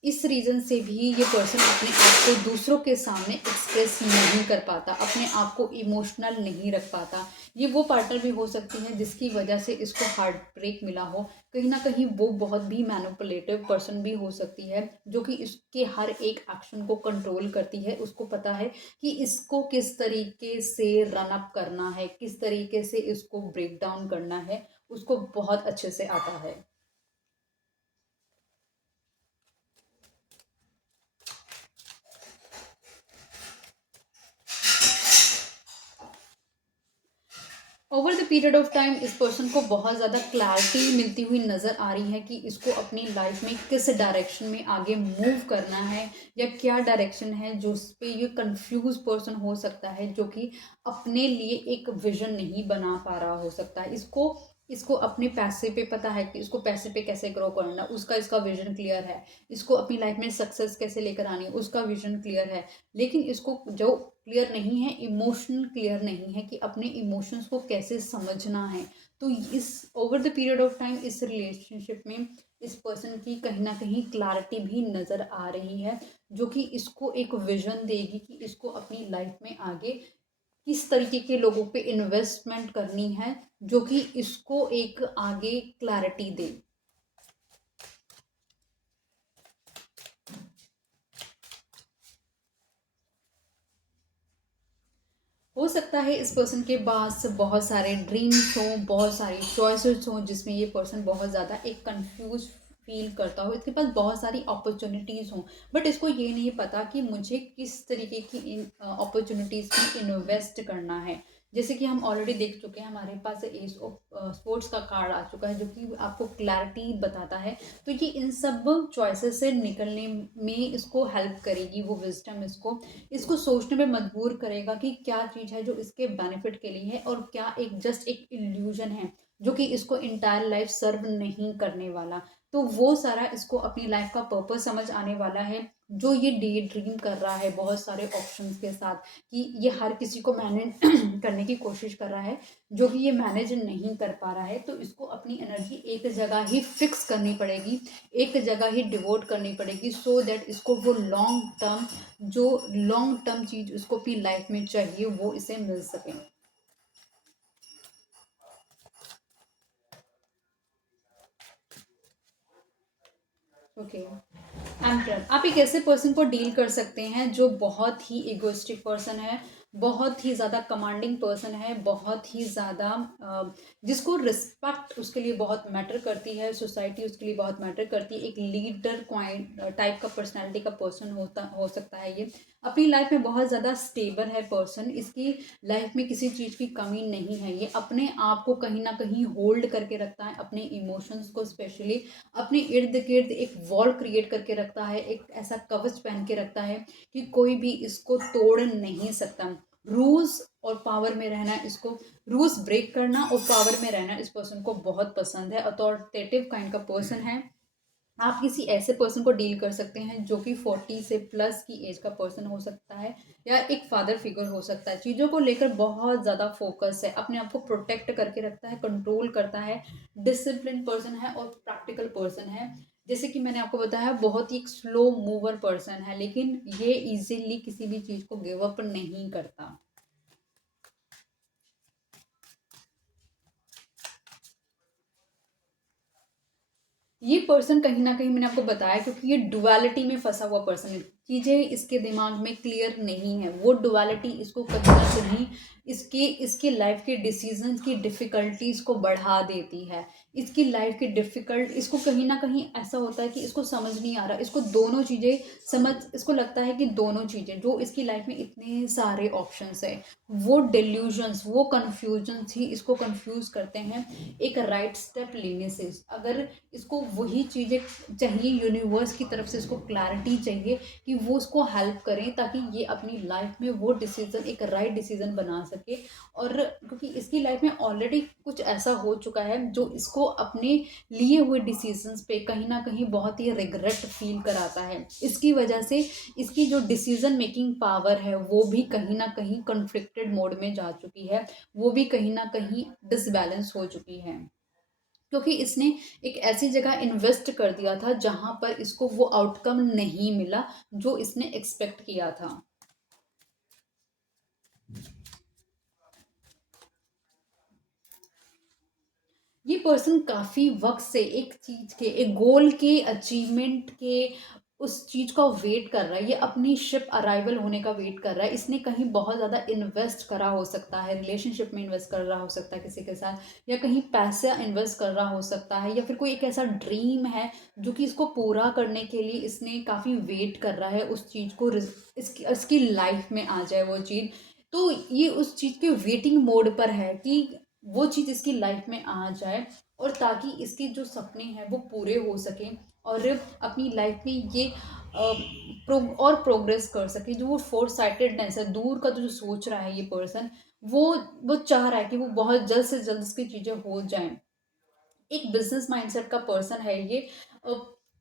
इस रीज़न से भी ये पर्सन अपने आप को दूसरों के सामने एक्सप्रेस नहीं कर पाता, अपने आप को इमोशनल नहीं रख पाता। ये वो पार्टनर भी हो सकती है जिसकी वजह से इसको हार्ट ब्रेक मिला हो। कहीं ना कहीं वो बहुत भी मैनिपुलेटिव पर्सन भी हो सकती है, जो कि इसके हर एक एक्शन को कंट्रोल करती है। उसको पता है कि इसको किस तरीके से रन अप करना है, किस तरीके से इसको ब्रेक डाउन करना है, उसको बहुत अच्छे से आता है। Over the period of time इस पर्सन को बहुत ज़्यादा क्लैरिटी मिलती हुई नज़र आ रही है कि इसको अपनी लाइफ में किस डायरेक्शन में आगे मूव करना है, या क्या डायरेक्शन है जो उस पे ये कंफ्यूज पर्सन हो सकता है, जो कि अपने लिए एक विजन नहीं बना पा रहा हो सकता है। इसको इसको अपने पैसे पे पता है कि इसको पैसे पे कैसे ग्रो करना, उसका इसका विजन क्लियर है। इसको अपनी लाइफ में सक्सेस कैसे लेकर आनी, उसका विजन क्लियर है। लेकिन इसको जो क्लियर नहीं है, इमोशनल क्लियर नहीं है कि अपने इमोशंस को कैसे समझना है। तो इस over the period of time इस रिलेशनशिप में इस पर्सन की कहीं ना कहीं क्लैरिटी भी नज़र आ रही है, जो कि इसको एक विजन देगी कि इसको अपनी लाइफ में आगे किस तरीके के लोगों पे इन्वेस्टमेंट करनी है, जो कि इसको एक आगे क्लैरिटी दे। हो सकता है इस पर्सन के पास बहुत सारे ड्रीम्स हों, बहुत सारी चॉइसेस हों, जिसमें ये पर्सन बहुत ज़्यादा एक कंफ्यूज फील करता हो। इसके पास बहुत सारी अपॉर्चुनिटीज़ हों, बट इसको ये नहीं पता कि मुझे किस तरीके की इन अपॉर्चुनिटीज़ में इन्वेस्ट करना है। जैसे कि हम ऑलरेडी देख चुके हैं, हमारे पास एस ऑफ स्पोर्ट्स का कार्ड आ चुका है, जो कि आपको क्लैरिटी बताता है। तो ये इन सब चॉइसेस से निकलने में इसको हेल्प करेगी, वो विजडम इसको इसको सोचने में मजबूर करेगा कि क्या चीज़ है जो इसके बेनिफिट के लिए है, और क्या एक जस्ट एक इल्यूजन है जो कि इसको इंटायर लाइफ सर्व नहीं करने वाला। तो वो सारा इसको अपनी लाइफ का पर्पस समझ आने वाला है, जो ये डे ड्रीम कर रहा है बहुत सारे ऑप्शंस के साथ, कि ये हर किसी को मैनेज करने की कोशिश कर रहा है, जो कि ये मैनेज नहीं कर पा रहा है। तो इसको अपनी एनर्जी एक जगह ही फिक्स करनी पड़ेगी, एक जगह ही डिवोट करनी पड़ेगी, सो दैट इसको वो लॉन्ग टर्म चीज उसको अपनी लाइफ में चाहिए वो इसे मिल सके। ओके। एम्परर, आप एक ऐसे पर्सन को डील कर सकते हैं जो बहुत ही इगोइस्टिक पर्सन है, बहुत ही ज़्यादा कमांडिंग पर्सन है, बहुत ही ज़्यादा जिसको रिस्पेक्ट उसके लिए बहुत मैटर करती है, सोसाइटी उसके लिए बहुत मैटर करती है। एक लीडर क्वाइंट टाइप का पर्सनालिटी का पर्सन हो सकता है ये। अपनी लाइफ में बहुत ज़्यादा स्टेबल है पर्सन, इसकी लाइफ में किसी चीज़ की कमी नहीं है। ये अपने आप को कहीं ना कहीं होल्ड करके रखता है, अपने इमोशंस को स्पेशली अपने इर्द गिर्द एक वॉल क्रिएट करके रखता है, एक ऐसा कवच पहन के रखता है कि कोई भी इसको तोड़ नहीं सकता। रूल्स और पावर में रहना, इसको रूल्स ब्रेक करना और पावर में रहना इस पर्सन को बहुत पसंद है। अथॉरिटेटिव काइंड का पर्सन है। आप किसी ऐसे पर्सन को डील कर सकते हैं जो कि 40 से प्लस की एज का पर्सन हो सकता है, या एक फादर फिगर हो सकता है। चीज़ों को लेकर बहुत ज़्यादा फोकस है, अपने आप को प्रोटेक्ट करके रखता है, कंट्रोल करता है, डिसिप्लिन पर्सन है और प्रैक्टिकल पर्सन है। जैसे कि मैंने आपको बताया, बहुत ही एक स्लो मूवर पर्सन है, लेकिन ये इजीली किसी भी चीज़ को गिव अप नहीं करता। ये पर्सन कहीं ना कहीं मैंने आपको बताया, क्योंकि ये डुअलिटी में फंसा हुआ पर्सन है, चीज़ें इसके दिमाग में क्लियर नहीं है। वो डुअलिटी इसको कहीं ना कहीं इसके इसके लाइफ के डिसीजंस की डिफ़िकल्टीज को बढ़ा देती है। इसकी लाइफ की डिफ़िकल्ट, इसको कहीं ना कहीं ऐसा होता है कि इसको समझ नहीं आ रहा, इसको दोनों चीज़ें इसको लगता है कि दोनों चीज़ें जो इसकी लाइफ में इतने सारे ऑप्शंस है, वो डिल्यूजन्स, वो कन्फ्यूजन्स ही इसको कंफ्यूज करते हैं एक राइट स्टेप लेने से। अगर इसको वही चीज़ें चाहिए, यूनिवर्स की तरफ से इसको क्लैरिटी चाहिए कि वो उसको हेल्प करें, ताकि ये अपनी लाइफ में वो डिसीज़न, एक राइट डिसीज़न बना सके। और क्योंकि इसकी लाइफ में ऑलरेडी कुछ ऐसा हो चुका है जो इसको अपने लिए हुए डिसीजंस पे कहीं ना कहीं बहुत ही रिग्रेट फील कराता है। इसकी वजह से इसकी जो डिसीजन मेकिंग पावर है वो भी कहीं ना कहीं कन्फ्लिक्टेड मोड में जा चुकी है, वो भी कहीं ना कहीं डिसबैलेंस हो चुकी है, क्योंकि इसने एक ऐसी जगह इन्वेस्ट कर दिया था जहां पर इसको वो आउटकम नहीं मिला जो इसने एक्सपेक्ट किया था। ये पर्सन काफ़ी वक्त से एक चीज़ के, एक गोल के अचीवमेंट के, उस चीज़ का वेट कर रहा है। ये अपनी शिप अराइवल होने का वेट कर रहा है। इसने कहीं बहुत ज़्यादा इन्वेस्ट करा हो सकता है, रिलेशनशिप में इन्वेस्ट कर रहा हो सकता है किसी के साथ, या कहीं पैसा इन्वेस्ट कर रहा हो सकता है, या फिर कोई एक ऐसा ड्रीम है जो कि इसको पूरा करने के लिए इसने काफ़ी वेट कर रहा है उस चीज़ को, इसकी लाइफ में आ जाए वो चीज़। तो ये उस चीज़ के वेटिंग मोड पर है कि वो चीज़ इसकी लाइफ में आ जाए, और ताकि इसके जो सपने हैं वो पूरे हो सकें, और अपनी लाइफ में ये और प्रोग्रेस कर सके। जो वो फोर साइटेडनेस है, दूर का जो सोच रहा है ये पर्सन, वो वो चाह रहा है कि वो बहुत जल्द से जल्द इसकी चीज़ें हो जाएं। एक बिजनेस माइंडसेट का पर्सन है ये। अ,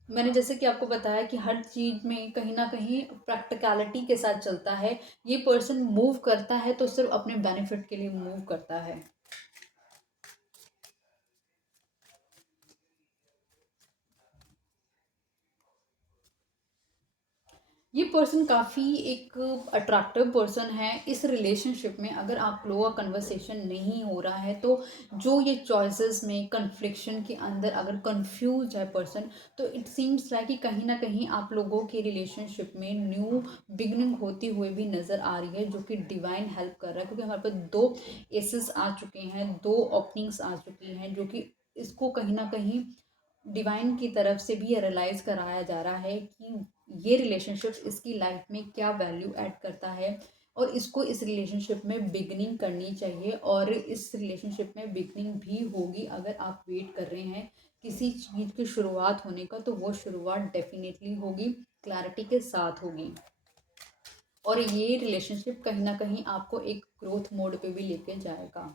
मैंने जैसे कि आपको बताया कि हर चीज़ में कहीं ना कहीं प्रैक्टिकलिटी के साथ चलता है। ये पर्सन मूव करता है तो सिर्फ अपने बेनिफिट के लिए मूव करता है। ये पर्सन काफ़ी एक अट्रैक्टिव पर्सन है। इस रिलेशनशिप में अगर आप लोगों का कन्वर्सेशन नहीं हो रहा है, तो जो ये चॉइसेस में कन्फ्लिक्शन के अंदर अगर कंफ्यूज है पर्सन, तो इट सीम्स लाइक कि कहीं ना कहीं आप लोगों के रिलेशनशिप में न्यू बिगनिंग होती हुई भी नज़र आ रही है, जो कि डिवाइन हेल्प कर रहा है। क्योंकि हमारे पास दो एसेस आ चुके हैं, दो ओपनिंग्स आ चुकी हैं, जो कि इसको कहीं ना कहीं डिवाइन की तरफ से भी ये रियलाइज़ कराया जा रहा है कि ये रिलेशनशिप इसकी लाइफ में क्या वैल्यू ऐड करता है, और इसको इस रिलेशनशिप में बिगनिंग करनी चाहिए। और इस रिलेशनशिप में बिगनिंग भी होगी। अगर आप वेट कर रहे हैं किसी चीज़ की शुरुआत होने का, तो वो शुरुआत डेफिनेटली होगी, क्लैरिटी के साथ होगी। और ये रिलेशनशिप कहीं ना कहीं आपको एक ग्रोथ मोड पे भी लेके जाएगा।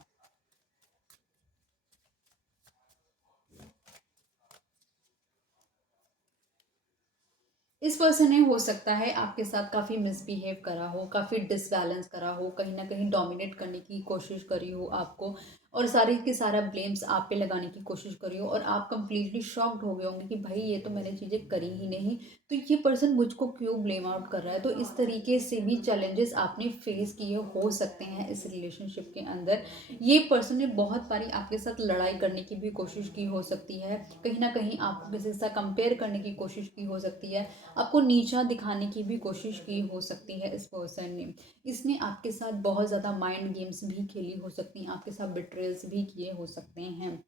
इस पर्सन ने हो सकता है आपके साथ काफ़ी मिसबिहेव करा हो, काफ़ी डिसबैलेंस करा हो, कहीं ना कहीं डोमिनेट करने की कोशिश करी हो आपको, और सारी की सारा ब्लेम्स आप पे लगाने की कोशिश करी हो, और आप कंप्लीटली शॉक्ड हो गए होंगे कि भाई ये तो मैंने चीज़ें करी ही नहीं, तो ये पर्सन मुझको क्यों ब्लेम आउट कर रहा है। तो इस तरीके से भी चैलेंजेस आपने फेस किए हो सकते हैं इस रिलेशनशिप के अंदर। ये पर्सन ने बहुत बारी आपके साथ लड़ाई करने की भी कोशिश की हो सकती है, कहीं ना कहीं आपको किसी के साथ कंपेयर करने की कोशिश की हो सकती है, आपको नीचा दिखाने की भी कोशिश की हो सकती है इस पर्सन ने। इसने आपके साथ बहुत ज़्यादा माइंड गेम्स भी खेली हो सकती हैं, आपके साथ बिट्रेल्स भी किए हो सकते हैं।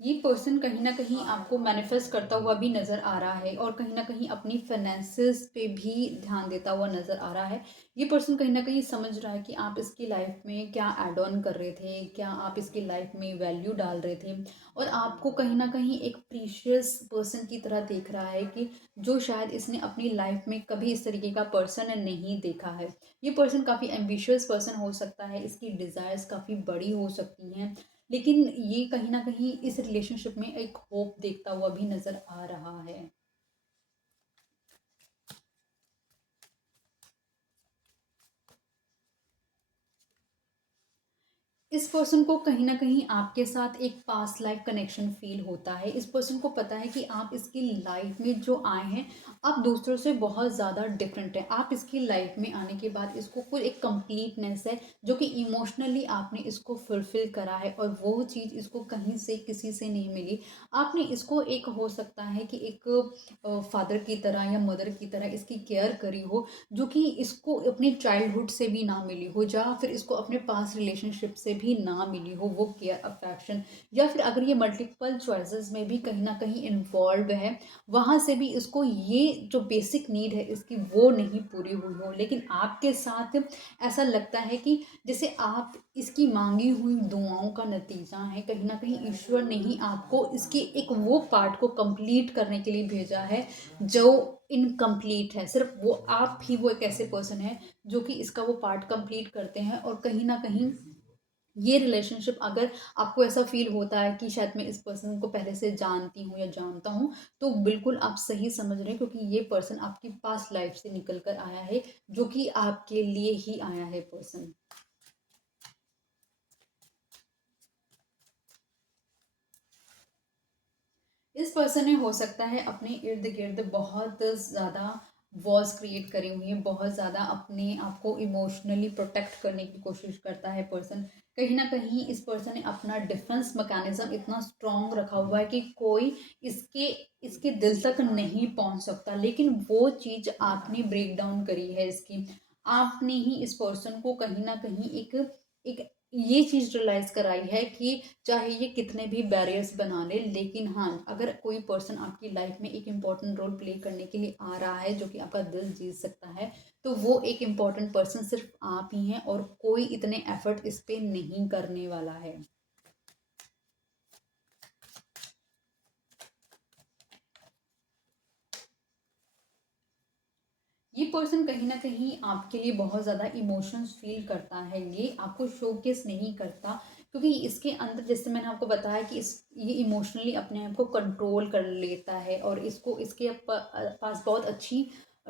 ये पर्सन कहीं न कहीं आपको मैनिफेस्ट करता हुआ भी नज़र आ रहा है और कहीं न कहीं अपनी फाइनेंसेस पे भी ध्यान देता हुआ नज़र आ रहा है। ये पर्सन कहीं न कहीं समझ रहा है कि आप इसकी लाइफ़ में क्या ऐड ऑन कर रहे थे, क्या आप इसकी लाइफ़ में वैल्यू डाल रहे थे और आपको कहीं न कहीं एक प्रीशियस पर्सन की तरह देख रहा है कि जो शायद इसने अपनी लाइफ़ में कभी इस तरीके का पर्सन नहीं देखा है। ये पर्सन काफ़ी एम्बिशियस पर्सन हो सकता है, इसकी डिज़ायर्स काफ़ी बड़ी हो सकती हैं, लेकिन ये कहीं न कहीं इस रिलेशनशिप में एक होप देखता हुआ भी नज़र आ रहा है। इस पर्सन को कहीं न कहीं आपके साथ एक पास्ट लाइफ कनेक्शन फ़ील होता है। इस पर्सन को पता है कि आप इसकी लाइफ में जो आए हैं, आप दूसरों से बहुत ज़्यादा डिफरेंट हैं। आप इसकी लाइफ में आने के बाद इसको कोई एक कंप्लीटनेस है, जो कि इमोशनली आपने इसको फुलफ़िल करा है और वो चीज़ इसको कहीं से किसी से नहीं मिली। आपने इसको एक हो सकता है कि एक फ़ादर की तरह या मदर की तरह इसकी केयर करी हो, जो कि इसको अपने चाइल्डहुड से भी ना मिली हो या फिर इसको अपने पास्ट रिलेशनशिप से भी ना मिली हो वो केयर अफेक्शन, या फिर अगर ये मल्टीपल चॉइसेस में भी कहीं ना कहीं इन्वॉल्व है, वहाँ से भी इसको ये जो बेसिक नीड है इसकी वो नहीं पूरी हुई हो। लेकिन आपके साथ ऐसा लगता है कि जैसे आप इसकी मांगी हुई दुआओं का नतीजा है, कहीं ना कहीं ईश्वर ने ही आपको इसके एक वो पार्ट को कंप्लीट करने के लिए भेजा है जो इनकम्प्लीट है। सिर्फ वो आप ही वो एक ऐसे पर्सन है जो कि इसका वो पार्ट कंप्लीट करते हैं। और कहीं ना कहीं ये रिलेशनशिप, अगर आपको ऐसा फील होता है कि शायद मैं इस पर्सन को पहले से जानती हूँ या जानता हूँ, तो बिल्कुल आप सही समझ रहे हैं, क्योंकि ये पर्सन आपकी पास्ट लाइफ से निकल कर आया है, जो कि आपके लिए ही आया है पर्सन। इस पर्सन ने हो सकता है अपने इर्द गिर्द बहुत ज़्यादा वॉल्स क्रिएट करी हुई हैं, बहुत ज़्यादा अपने आप को इमोशनली प्रोटेक्ट करने की कोशिश करता है पर्सन। कहीं ना कहीं इस पर्सन ने अपना डिफेंस मैकेनिज्म इतना स्ट्रॉन्ग रखा हुआ है कि कोई इसके इसके दिल तक नहीं पहुंच सकता। लेकिन वो चीज़ आपने ब्रेक डाउन करी है इसकी। आपने ही इस पर्सन को कहीं ना कहीं एक एक ये चीज़ रियलाइज़ कराई है कि चाहे ये कितने भी बैरियर्स बना ले, लेकिन हाँ, अगर कोई पर्सन आपकी लाइफ में एक इम्पॉर्टेंट रोल प्ले करने के लिए आ रहा है, जो कि आपका दिल जीत सकता है, तो वो एक इम्पॉर्टेंट पर्सन सिर्फ आप ही हैं और कोई इतने एफर्ट इस पे नहीं करने वाला है। ये पर्सन कहीं न कहीं आपके लिए बहुत ज़्यादा इमोशंस फ़ील करता है, ये आपको शोकेस नहीं करता, क्योंकि इसके अंदर जैसे मैंने आपको बताया कि इस ये इमोशनली अपने आप को कंट्रोल कर लेता है और इसको इसके पास बहुत अच्छी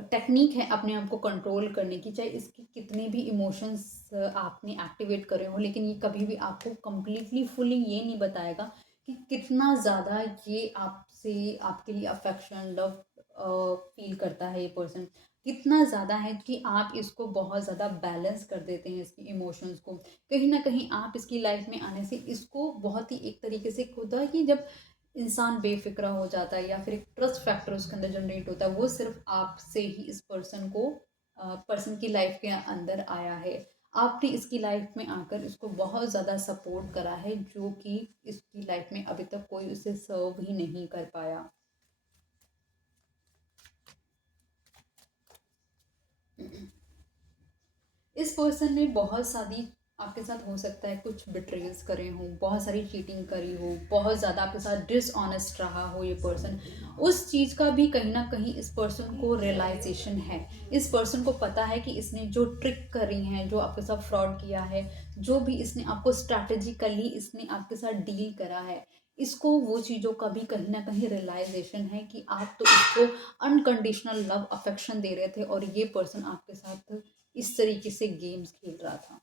टेक्नीक है अपने आप को कंट्रोल करने की। चाहे इसके कितने भी इमोशंस आपने एक्टिवेट करे हों, लेकिन ये कभी भी आपको कंप्लीटली फुली ये नहीं बताएगा कि कितना ज़्यादा ये आपसे आपके लिए अफेक्शन, लव फ़ील करता है ये पर्सन। कितना ज़्यादा है कि आप इसको बहुत ज़्यादा बैलेंस कर देते हैं इसकी इमोशंस को। कहीं न कहीं आप इसकी लाइफ़ में आने से इसको बहुत ही एक तरीके से होता है कि जब इंसान बेफ़िक्रा हो जाता है या फिर एक ट्रस्ट फैक्टर उसके अंदर जनरेट होता है, वो सिर्फ़ आपसे ही इस पर्सन को पर्सन की लाइफ़ के अंदर आया है। आपने इसकी लाइफ़ में आकर इसको बहुत ज़्यादा सपोर्ट करा है, जो कि इसकी लाइफ़ में अभी तक कोई उसे सर्व ही नहीं कर पाया। इस पर्सन ने बहुत सारी आपके साथ हो सकता है कुछ बिट्रेल्स करे हों, बहुत सारी चीटिंग करी हो, बहुत ज़्यादा आपके साथ डिसऑनेस्ट रहा हो ये पर्सन। उस चीज़ का भी कहीं न कहीं इस पर्सन को रियलाइज़ेशन है। इस पर्सन को पता है कि इसने जो ट्रिक करी हैं, जो आपके साथ फ्रॉड किया है, जो भी इसने आपको स्ट्रैटेजिकली इसने आपके साथ डील करा है, इसको वो चीज़ों का भी कहीं न कहीं रियलाइज़ेशन है कि आप तो इसको अनकंडीशनल लव अफेक्शन दे रहे थे और ये पर्सन आपके साथ इस तरीके से गेम्स खेल रहा था।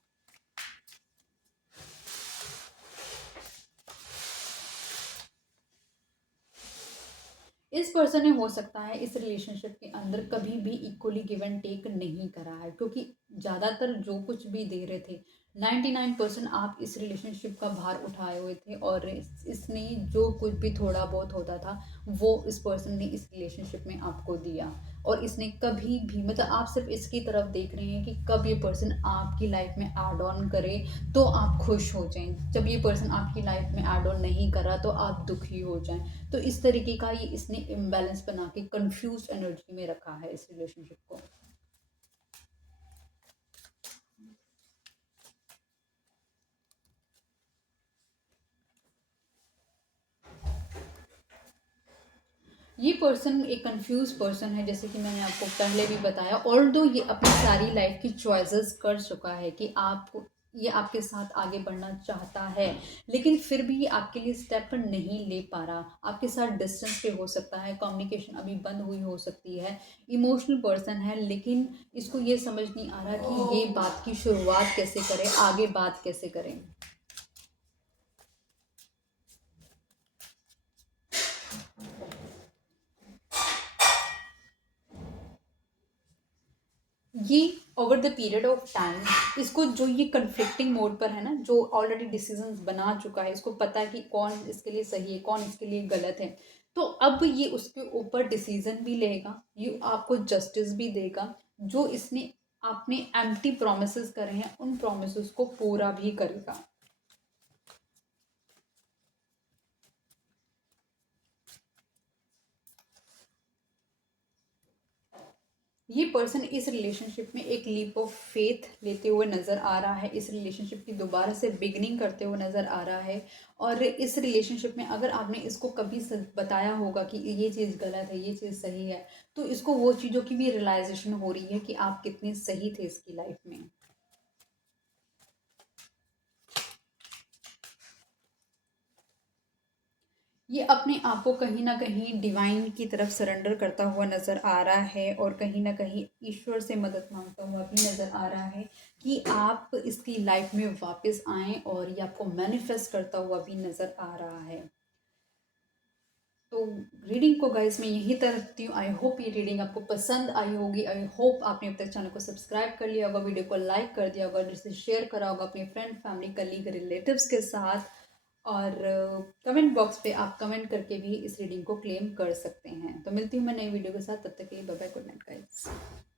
इस पर्सन ने हो सकता है इस रिलेशनशिप के अंदर कभी भी इक्वली गिव एंड टेक नहीं करा है, क्योंकि ज़्यादातर जो कुछ भी दे रहे थे 99% आप इस रिलेशनशिप का भार उठाए हुए थे, और इसने जो कुछ भी थोड़ा बहुत होता था वो इस पर्सन ने इस रिलेशनशिप में आपको दिया। और इसने कभी भी, मतलब आप सिर्फ इसकी तरफ देख रहे हैं कि कब ये पर्सन आपकी लाइफ में ऐड ऑन करे तो आप खुश हो जाएं, जब ये पर्सन आपकी लाइफ में ऐड ऑन नहीं करा तो आप दुखी हो जाएं। तो इस तरीके का ये इसने इम्बैलेंस बना के कंफ्यूज एनर्जी में रखा है इस रिलेशनशिप को। ये पर्सन एक कंफ्यूज पर्सन है, जैसे कि मैंने आपको पहले भी बताया। ऑल्दो ये अपनी सारी लाइफ की चॉइसेस कर चुका है कि आपको, ये आपके साथ आगे बढ़ना चाहता है, लेकिन फिर भी ये आपके लिए स्टेप नहीं ले पा रहा। आपके साथ डिस्टेंस पे हो सकता है, कम्युनिकेशन अभी बंद हुई हो सकती है। इमोशनल पर्सन है, लेकिन इसको ये समझ नहीं आ रहा कि ये बात की शुरुआत कैसे करें, आगे बात कैसे करें। ये over the period of time, इसको जो ये कन्फ्लिक्टिंग मोड पर है ना, जो ऑलरेडी डिसीजंस बना चुका है, इसको पता है कि कौन इसके लिए सही है, कौन इसके लिए गलत है। तो अब ये उसके ऊपर डिसीजन भी लेगा, ये आपको जस्टिस भी देगा। जो इसने आपने एम्प्टी प्रोमिस करे हैं उन प्रोमिस को पूरा भी करेगा। ये पर्सन इस रिलेशनशिप में एक लीप ऑफ फेथ लेते हुए नज़र आ रहा है, इस रिलेशनशिप की दोबारा से बिगनिंग करते हुए नज़र आ रहा है। और इस रिलेशनशिप में अगर आपने इसको कभी बताया होगा कि ये चीज़ गलत है, ये चीज़ सही है, तो इसको वो चीज़ों की भी रियलाइजेशन हो रही है कि आप कितने सही थे इसकी लाइफ में। ये अपने आप को कहीं न कहीं डिवाइन की तरफ सरेंडर करता हुआ नज़र आ रहा है, और कहीं न कहीं ईश्वर से मदद मांगता हुआ भी नज़र आ रहा है कि आप इसकी लाइफ में वापस आएँ, और ये आपको मैनिफेस्ट करता हुआ भी नज़र आ रहा है। तो रीडिंग को गाइस मैं यहीं तक रखती हूँ। आई होप ये रीडिंग आपको पसंद आई होगी। आई होप आपने अब तक चैनल को सब्सक्राइब कर लिया होगा, वीडियो को लाइक कर दिया होगा, जिसे शेयर करा होगा अपने फ्रेंड, फैमिली, कलीग, रिलेटिव्स के साथ। और कमेंट बॉक्स पे आप कमेंट करके भी इस रीडिंग को क्लेम कर सकते हैं। तो मिलती हूँ मैं नई वीडियो के साथ, तब तक के लिए bye bye, good night guys.